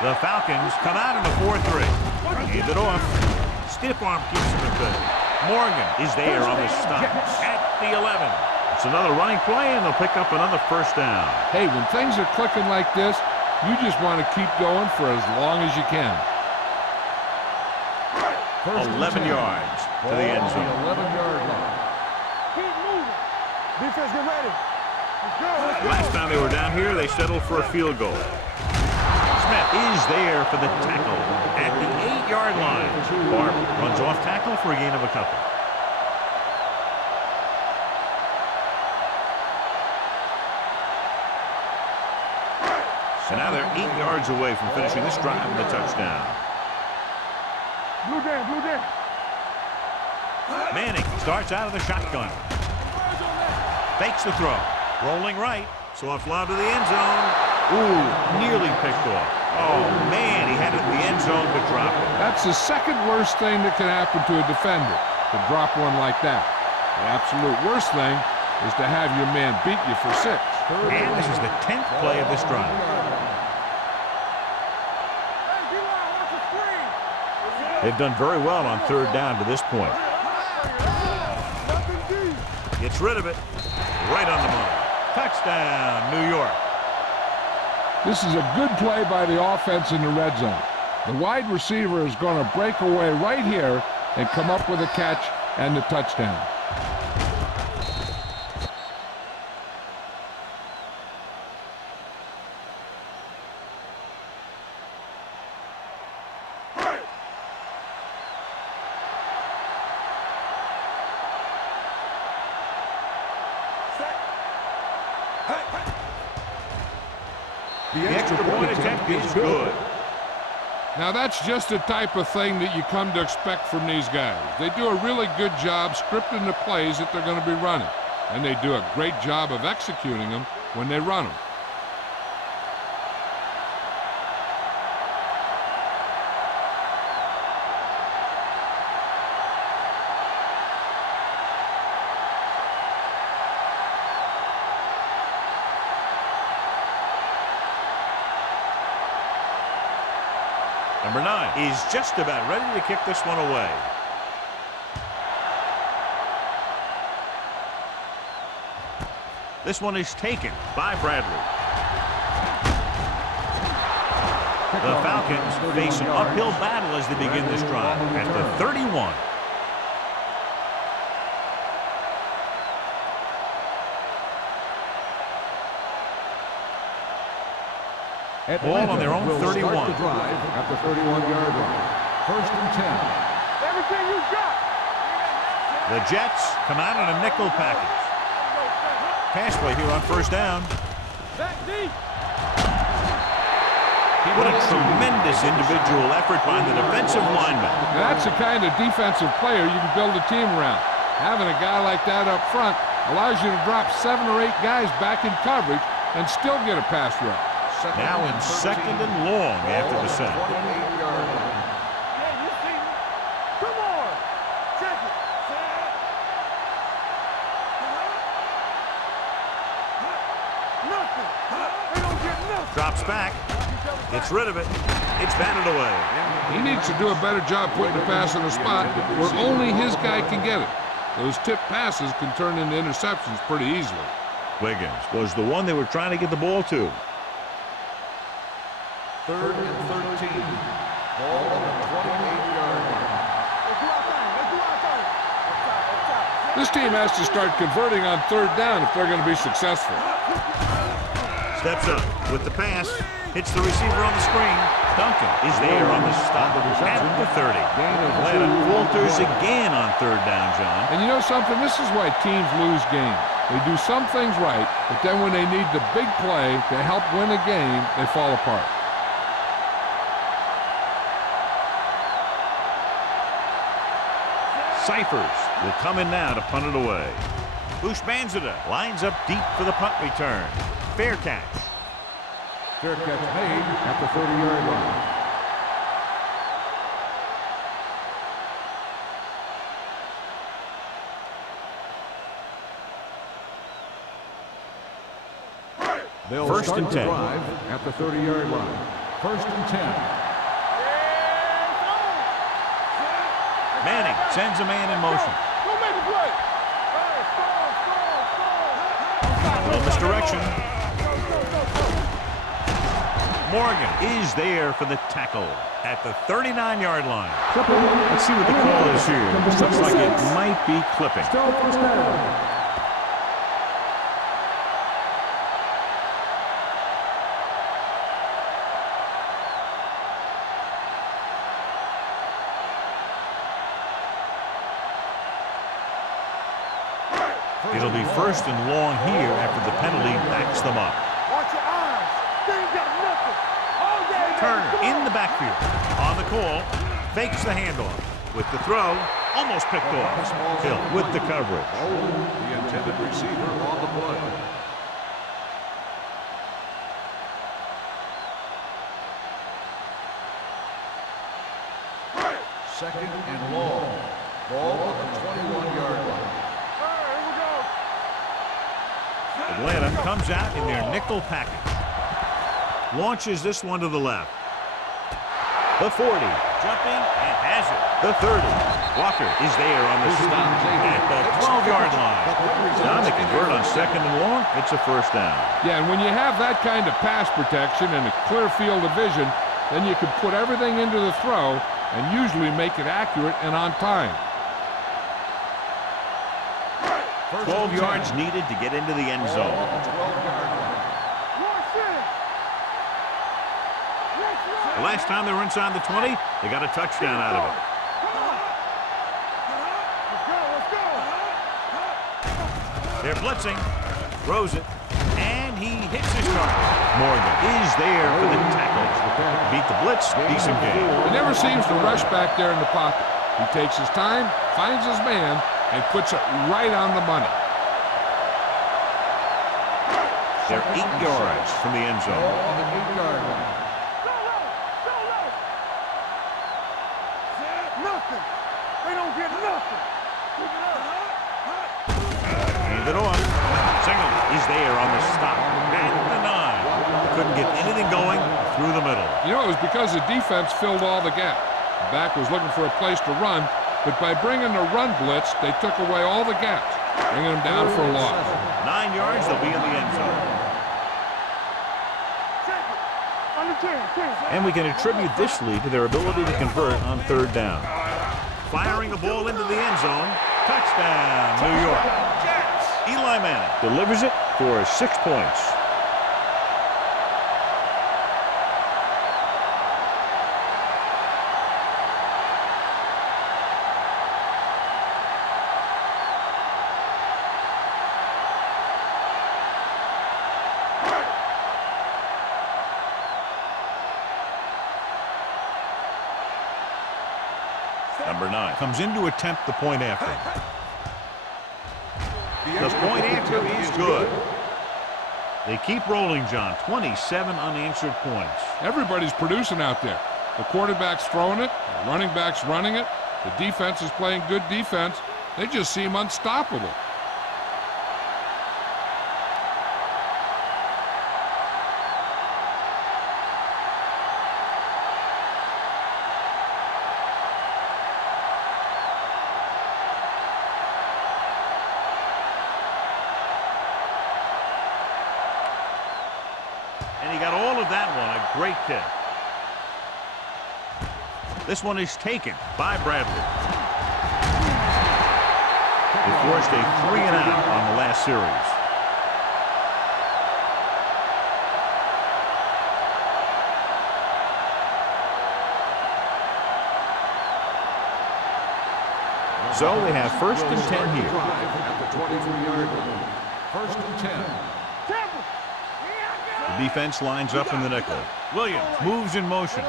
The Falcons come out in a 4-3. Hand it off. Stiff arm keeps him at bay. Morgan is there on the stop at the 11. It's another running play, and they'll pick up another first down. Hey, when things are clicking like this, you just want to keep going for as long as you can. 11 yards to the end zone. 11-yard line. Keep moving. Defense, get ready. Last time they were down here, they settled for a field goal. Smith is there for the tackle at the 8-yard line. Barber runs off tackle for a gain of a couple. So now they're 8 yards away from finishing this drive with a touchdown. Blue down. Manning starts out of the shotgun. Fakes the throw. Rolling right. Soft lob to the end zone. Ooh, nearly picked off. Oh, man, he had it in the end zone but dropped it. That's the second worst thing that can happen to a defender, to drop one like that. The absolute worst thing is to have your man beat you for 6. And this is the 10th play of this drive. They've done very well on 3rd down to this point. Gets rid of it. Right on the money. Touchdown, New York. This is a good play by the offense in the red zone. The wide receiver is going to break away right here and come up with a catch and the touchdown. The extra point attempt is good. Now that's just the type of thing that you come to expect from these guys. They do a really good job scripting the plays that they're going to be running. And they do a great job of executing them when they run them. Number 9 is just about ready to kick this one away. This one is taken by Bradley. The Falcons face an uphill battle as they begin this drive at the 31. Ball on their own 31. At the 31-yard line. 1st and 10. Everything you got. The Jets come out in a nickel package. Pass play here on 1st down. Back deep. What a tremendous individual effort by the defensive lineman. Now that's the kind of defensive player you can build a team around. Having a guy like that up front allows you to drop 7 or 8 guys back in coverage and still get a pass rush. Now in 2nd and long after the sack. 28-yard line. Yeah, you see me. Come on. Check it. Nothing. They don't get nothing. Drops back. Gets rid of it. It's batted away. He needs to do a better job putting the pass in a spot where only his guy can get it. Those tip passes can turn into interceptions pretty easily. Wiggins was the one they were trying to get the ball to. 3rd and 13. Ball on the 28-yard line. This team has to start converting on 3rd down if they're going to be successful. Steps up with the pass. Hits the receiver on the screen. Duncan is there on the stop at the 30. Atlanta falters again on 3rd down, John. And you know something? This is why teams lose games. They do some things right, but then when they need the big play to help win a game, they fall apart. Cyphers will come in now to punt it away. Bushmanzada lines up deep for the punt return. Fair catch. Fair catch made at the 30-yard line. They'll 1st and 10. Drive at the 30-yard line. 1st and 10. Manning sends a man in motion. Go make a play. A little misdirection. Morgan is there for the tackle at the 39-yard line. Let's see what the call is here. This looks like it might be clipping. It'll be 1st and long here after the penalty backs them up. Watch your eyes. They ain't got nothing. All day. Turner in the backfield. On the call. Fakes the handoff. With the throw. Almost picked off. Hill with the coverage. The intended receiver on the play. Second and long. Ball on the 21-yard line. Atlanta comes out in their nickel package. Launches this one to the left. The 40, jumping and has it. The 30. Walker is there on the stop at the 12-yard line. Now they convert on 2nd and long. It's a first down. Yeah, and when you have that kind of pass protection and a clear field of vision, then you can put everything into the throw and usually make it accurate and on time. 12 yards needed to get into the end zone. The last time they were inside the 20, they got a touchdown out of it. They're blitzing, throws it, and he hits his target. Morgan is there for the tackle. Beat the blitz, decent game. He never seems to rush back there in the pocket. He takes his time, finds his man, and puts it right on the money. They're 8 yards from the end zone. On the 8-yard line. Nothing. They don't get nothing. Hand it off. Single is there on the stop at the 9. Couldn't get anything going through the middle. You know, it was because the defense filled all the gap. The back was looking for a place to run, but by bringing the run blitz, they took away all the gaps, bringing them down for a loss. 9 yards, they'll be in the end zone. And we can attribute this lead to their ability to convert on 3rd down. Firing the ball into the end zone. Touchdown, New York. Eli Manning delivers it for 6 points. Number 9 comes in to attempt the point after. The point after is good. They keep rolling, John. 27 unanswered points. Everybody's producing out there. The quarterback's throwing it, the running back's running it, the defense is playing good defense. They just seem unstoppable. And he got all of that one. A great kick. This one is taken by Bradley. They forced a 3-and-out on the last series. So they have 1st and 10 here. At the 23-yard line. 1st and 10. The defense lines up in the nickel. Williams moves in motion.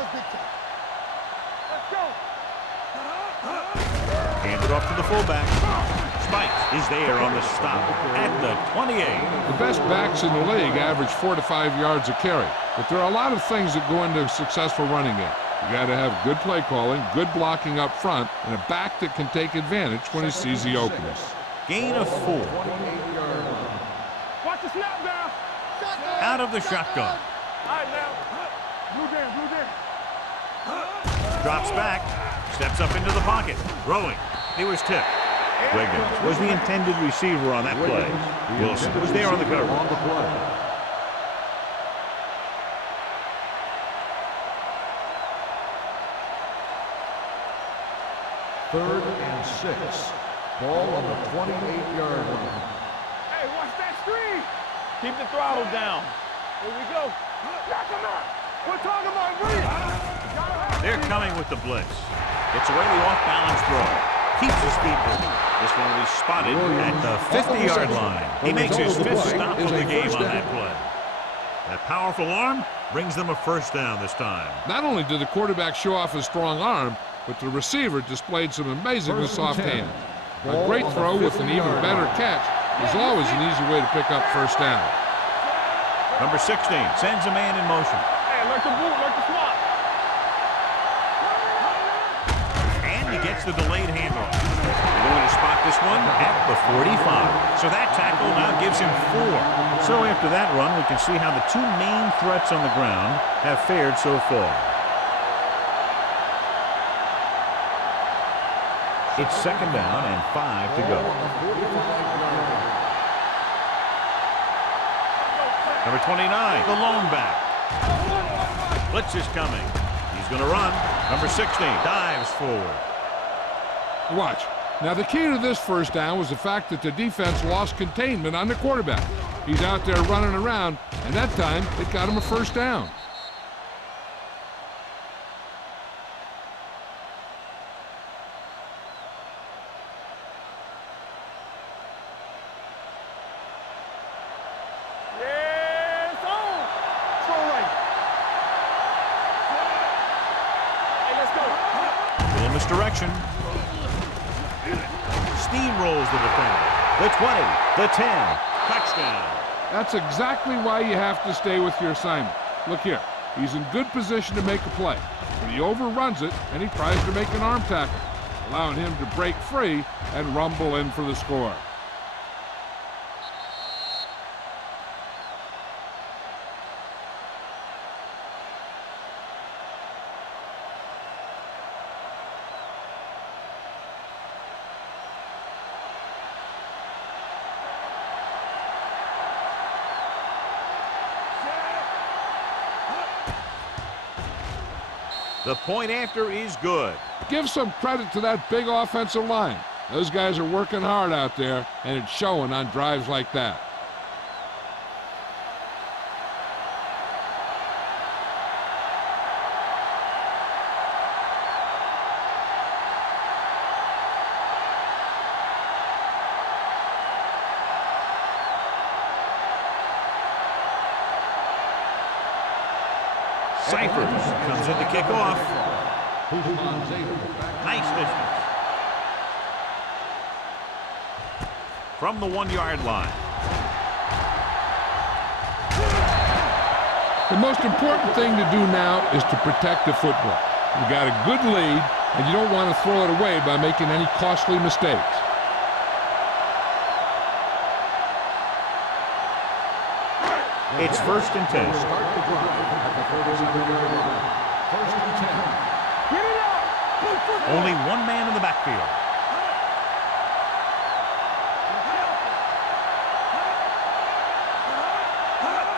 Handed off to the fullback. Spikes is there on the stop at the 28. The best backs in the league average 4 to 5 yards a carry. But there are a lot of things that go into a successful running game. You got to have good play calling, good blocking up front, and a back that can take advantage when he sees the openings. Gain of 4. Watch the snap down. Out of the shotgun. All right, now. Blue down. Drops back. Steps up into the pocket. Throwing. He was tipped. Wiggins was the intended receiver on that play. Wilson was there on the cover. On the play. Third and 6. Ball on the 28-yard line. Hey, watch that screen. Keep the throttle down. Here we go. Knock him out. We're talking about breathe. They're coming with the blitz. Gets away the off-balance throw. Keeps his feet moving. This one will be spotted at the 50-yard line. He makes his 5th stop of the game on that play. That powerful arm brings them a 1st down this time. Not only did the quarterback show off his strong arm, but the receiver displayed some amazingly soft hands. A great throw with an even better catch is always an easy way to pick up 1st down. Number 16 sends a man in motion. Hey, like the boot, like the swat. And he gets the delayed handoff. They're going to spot this one at the 45. So that tackle now gives him 4. So after that run, we can see how the two main threats on the ground have fared so far. It's 2nd down and 5 to go. Number 29, the lone back. Blitz is coming. He's going to run. Number 16 dives forward. Watch. Now, the key to this first down was the fact that the defense lost containment on the quarterback. He's out there running around, and that time it got him a first down. Misdirection. Steamrolls the defender. The 20, the 10, touchdown. That's exactly why you have to stay with your assignment. Look here. He's in good position to make a play. But he overruns it, and he tries to make an arm tackle, allowing him to break free and rumble in for the score. The point after is good. Give some credit to that big offensive line. Those guys are working hard out there, and it's showing on drives like that. Cyphers comes in to kick off. Nice distance. From the 1-yard line. The most important thing to do now is to protect the football. You got a good lead, and you don't want to throw it away by making any costly mistakes. It's 1st and 10. Only one man in the backfield.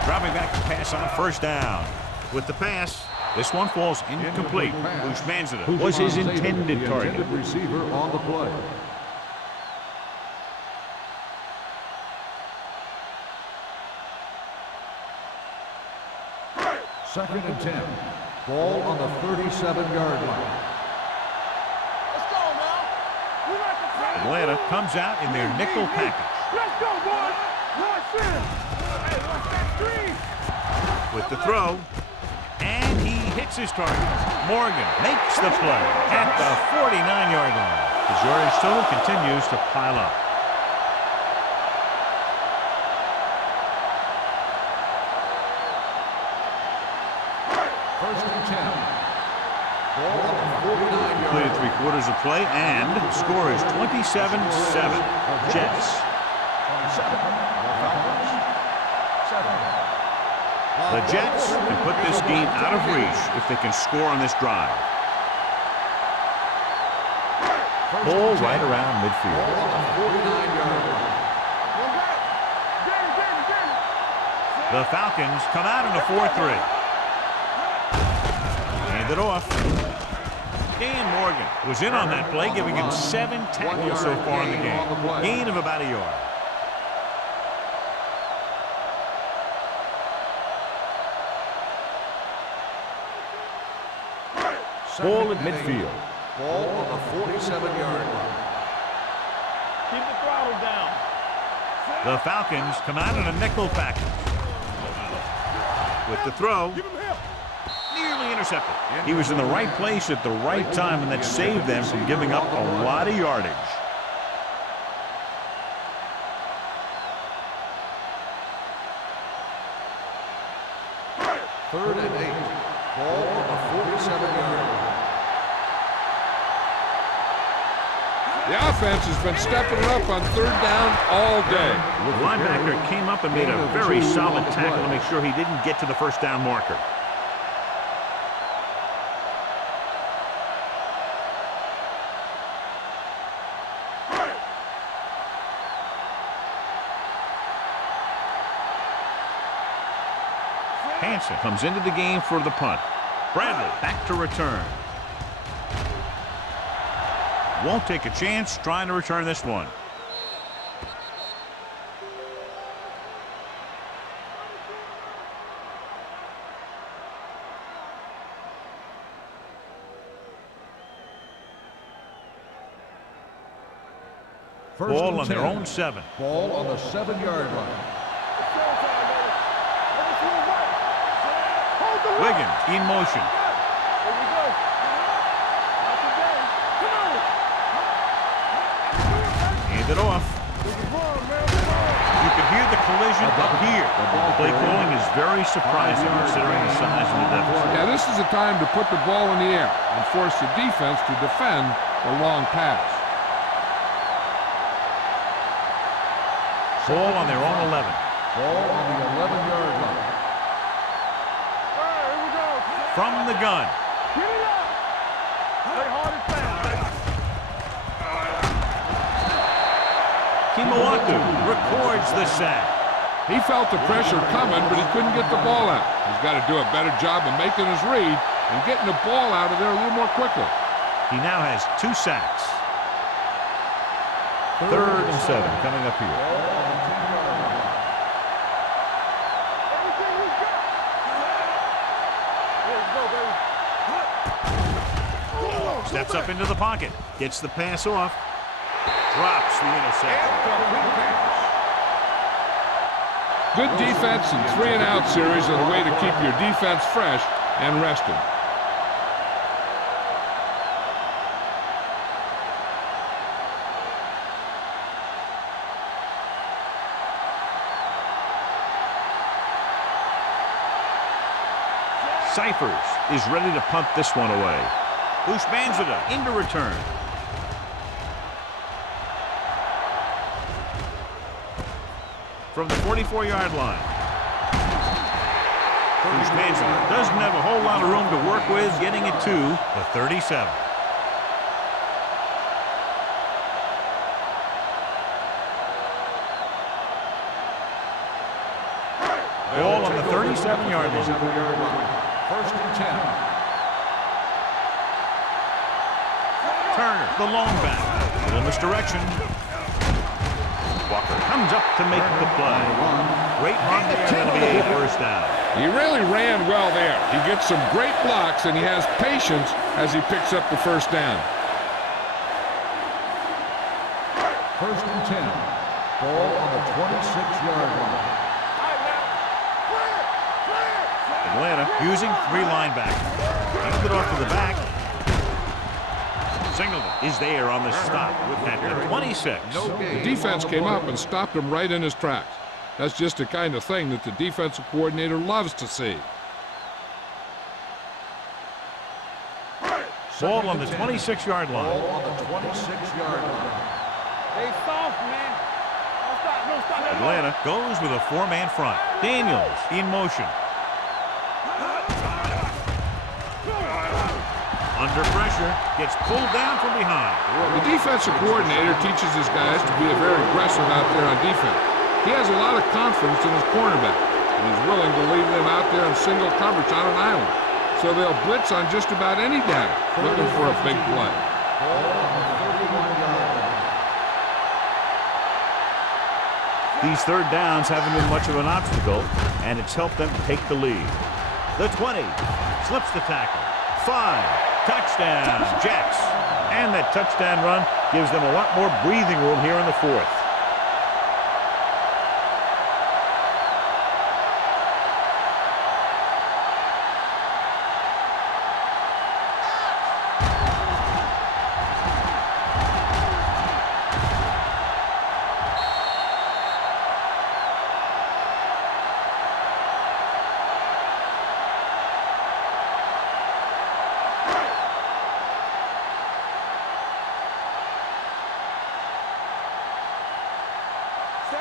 Dropping back to pass on 1st down. With the pass, this one falls incomplete. Bushmanzada was his intended target. Receiver on the play. Second and 10. Ball on the 37-yard line. Let's go now. We like to play. Atlanta comes out in their nickel package. Let's go, boys. Watch in. Hey, watch that screen. With the throw, and he hits his target. Morgan makes the play at the 49-yard line. His yardage total continues to pile up. Completed 3/4 of play, and score is 27-7. Jets. The Jets can put this game out of reach if they can score on this drive. Ball right around midfield. The Falcons come out in a 4-3. Hand it off. Dan Morgan was in on that play, giving him 7 tackles so far in the game. Gain of about a yard. Ball at midfield. Ball on the 47-yard line. Keep the throttle down. The Falcons come out in a nickel package. With the throw. Give him help. Nearly intercepted. He was in the right place at the right time, and that saved them from giving up a lot of yardage. Third and 8. Ball on the 47-yard line. The offense has been stepping it up on third down all day. The linebacker came up and made a very solid tackle to make sure he didn't get to the first down marker. Hansen comes into the game for the punt. Bradley back to return. Won't take a chance trying to return this one. Ball on their own 7. Ball on the 7-yard line. Wiggins in motion. Hand it off. You can hear the collision up here. The play calling is very surprising considering the size of the deficit. Yeah, this is the time to put the ball in the air and force the defense to defend the long pass. Ball on their own 11. Ball on the 11-yard line. From the gun. Kimawatu records the sack. He felt the pressure coming, but he couldn't get the ball out. He's got to do a better job of making his read and getting the ball out of there a little more quickly. He now has 2 sacks. 3rd and 7 coming up here. Steps up into the pocket. Gets the pass off. Drops the interception. Good defense and 3-and-out series are the way to keep your defense fresh and rested. Cyphers is ready to punt this one away. Ushmanzada into return. From the 44-yard line. Ushmanzada doesn't have a whole lot of room to work with, getting it to the 37. Ball on the 37-yard line. 1st and 10. Turner, the long back. Little misdirection. Walker comes up to make the play. Great run there. That'll be a first down. He really ran well there. He gets some great blocks, and he has patience as he picks up the first down. 1st and 10. Ball on the 26-yard line. Atlanta using 3 linebackers. Hands it off to the back. Singleton is there on the stop at the 26. The defense came up and stopped him right in his tracks. That's just the kind of thing that the defensive coordinator loves to see. Ball on the 26-yard line. Ball on the 26-yard line. Hey, soft, man. Don't stop. Atlanta goes with a 4-man front. Daniels in motion. Under pressure, gets pulled down from behind. The defensive coordinator teaches his guys to be very aggressive out there on defense. He has a lot of confidence in his cornerback, and he's willing to leave them out there in single coverage on an island. So they'll blitz on just about any down, looking for a big play. These third downs haven't been much of an obstacle, and it's helped them take the lead. The 20 slips the tackle. 5. Touchdown, Jets. And that touchdown run gives them a lot more breathing room here in the 4th.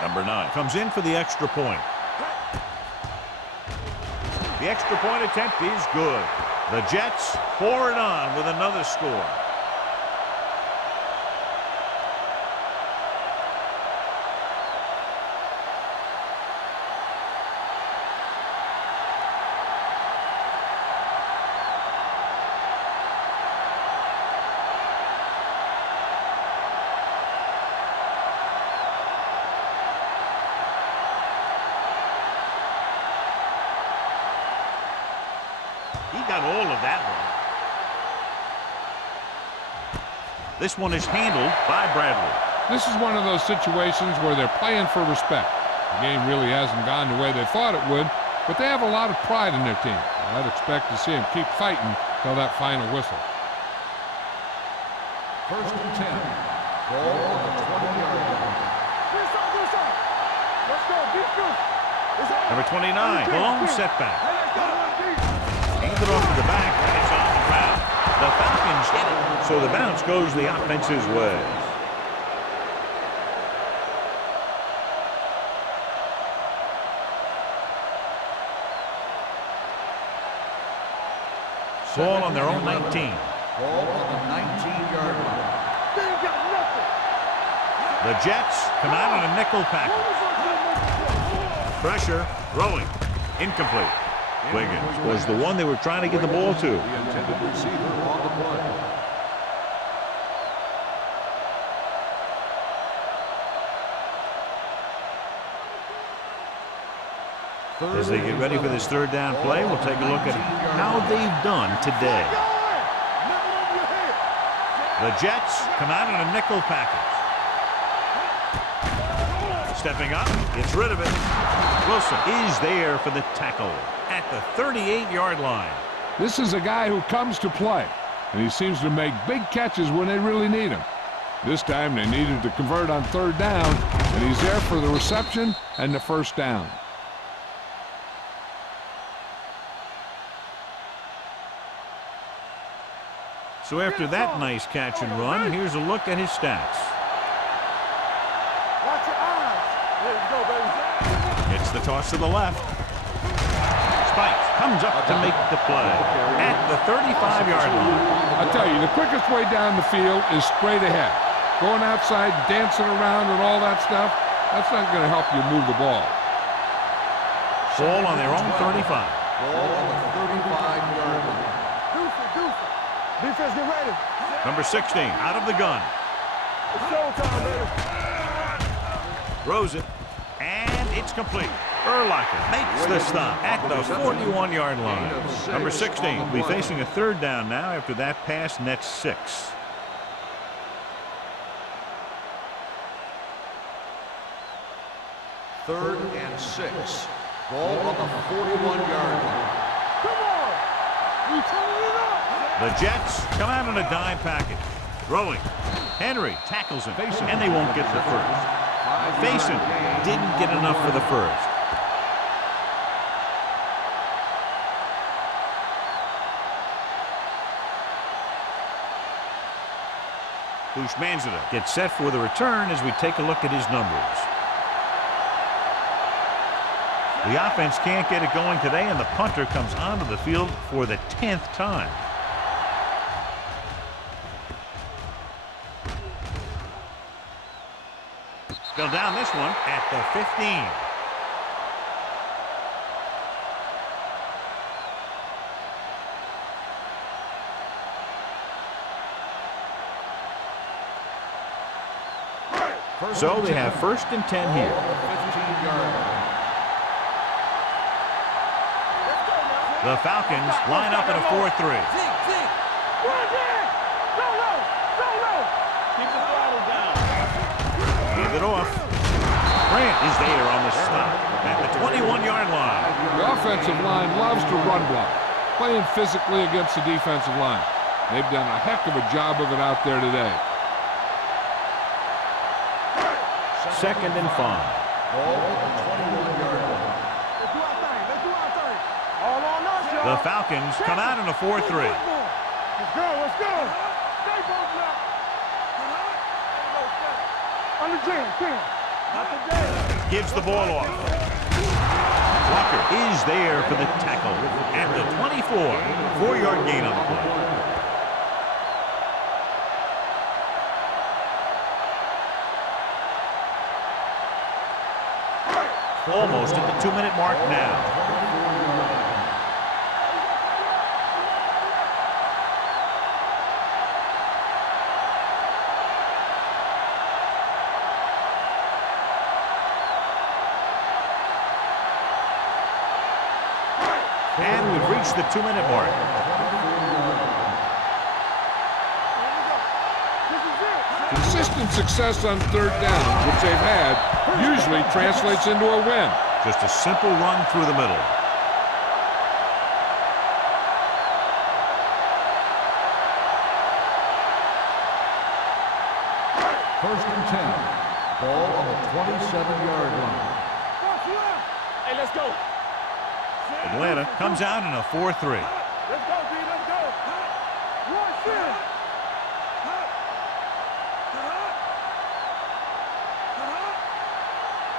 Number 9 comes in for the extra point. The extra point attempt is good. The Jets pour it on with another score. He got all of that one. This one is handled by Bradley. This is one of those situations where they're playing for respect. The game really hasn't gone the way they thought it would, but they have a lot of pride in their team. I'd expect to see them keep fighting till that final whistle. First and 10. Ball on the 20-yard line. Let's go. Defense. Number 29, blown setback. Hands it off to the back, and it's on the ground. The Falcons get it, so the bounce goes the offense's way. Ball on their own 19. Ball on the 19-yard line. They ain't got nothing. The Jets come out on a nickel package. Pressure, throwing, incomplete. Wiggins was the one they were trying to get the ball to. The intended receiver on the play. As they get ready for this third down play, we'll take a look at how they've done today. The Jets come out in a nickel package. Stepping up, gets rid of it. Wilson is there for the tackle at the 38-yard line. This is a guy who comes to play, and he seems to make big catches when they really need him. This time they needed to convert on third down, and he's there for the reception and the first down. So after that nice catch and run, here's a look at his stats. Watch your eyes. There you go, baby. It's the toss to the left. Spikes comes up to make the play at the 35-yard line. I tell you, the quickest way down the field is straight ahead. Going outside, dancing around and all that stuff, that's not going to help you move the ball. Ball on their own 35. Ball on the 35-yard line. Deuce. Defense, get ready. Number 16 out of the gun. It's showtime, baby. Throws it, and it's complete. Urlacher makes the stop at the 41-yard line. Number 16 will be facing a third down now after that pass nets 6. Third and 6. Ball on the 41-yard line. Come on. We turning it up. The Jets come out in a dime package. Throwing. Henry tackles him, and they won't get the first. Faison didn't get enough for the first. Bushmanzada gets set for the return as we take a look at his numbers. The offense can't get it going today, and the punter comes onto the field for the 10th time. They'll down this one at the 15. So they have first and 10 here. The Falcons line up at a 4-3. Run there. Solo. Keep the throttle down. Hand it off. Grant is there on the stop at the 21-yard line. The offensive line loves to run block, playing physically against the defensive line. They've done a heck of a job of it out there today. Second and 5. Ball on the 21-yard line. Let's do our thing. All on us, y'all. The Falcons come out in a 4-3. Let's go. Stay both now. On the jam. Gives the ball off. Walker is there for the tackle. At the 24, 4-yard gain on the play. Almost at the 2-minute mark now. And we've reached the 2-minute mark. Consistent success on third down, which they've had, usually translates into a win. Just a simple run through the middle. First and 10. Ball on the 27-yard line. Hey, let's go. Atlanta comes out in a 4-3. Let's go, D. Let's go. Rush in.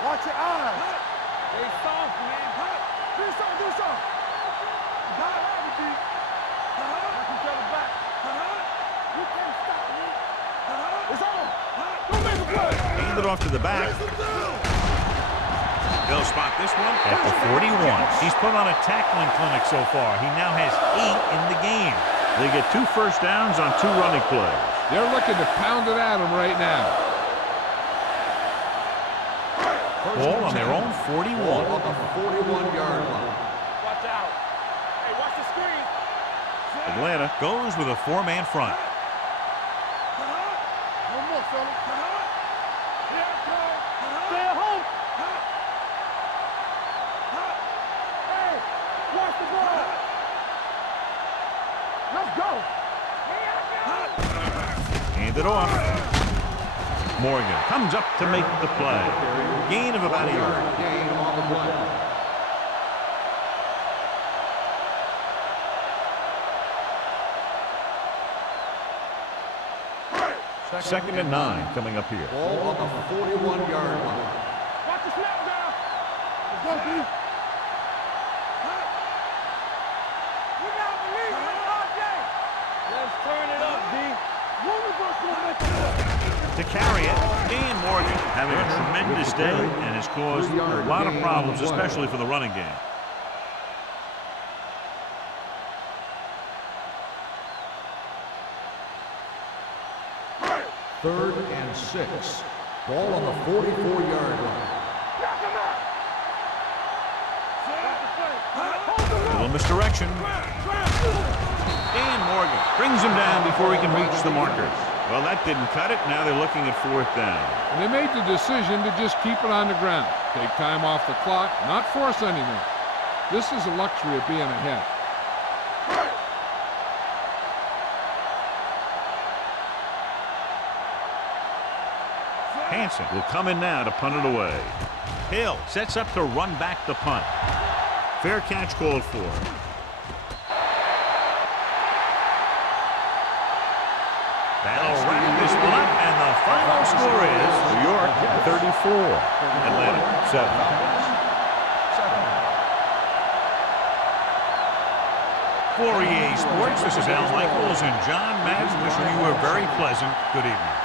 Watch your eyes. Stay soft, man. Do something, do something. You gotta have it, D. Watch each other back. You can't stop me. It's on. Don't make a play. Hand it off to the back. They'll spot this one at the 41. He's put on a tackling clinic so far. He now has 8 in the game. They get 2 first downs on 2 running plays. They're looking to pound it at him right now. Ball on their own 41. Ball on the 41-yard line. Watch out. Hey, watch the screen. Atlanta goes with a 4-man front. One more, fella. Here I come. Stay at home. Hey, watch the ball. Let's go. Hand it off. Morgan comes up to make the play. Gain of about a yard. Gain on the play. Second and 9 coming up here. Ball on the 41-yard line. Watch the snap down. Let's go, D. We gotta believe in NYJ. Let's turn it up, D. One of us will make a play. To carry it, Dan Morgan having a tremendous day and has caused a lot of problems, especially for the running game. Third and 6. Ball on the 44-yard line. Little misdirection. Dan Morgan brings him down before he can reach the markers. Well, that didn't cut it. Now they're looking at 4th down. And they made the decision to just keep it on the ground. Take time off the clock, not force anything. This is the luxury of being ahead. Hansen will come in now to punt it away. Hill sets up to run back the punt. Fair catch called for. That'll wrap this one up, and the final score is New York 34, Atlanta 7. For EA Sports, this is Al Michaels and John Madden wishing you a very pleasant good evening.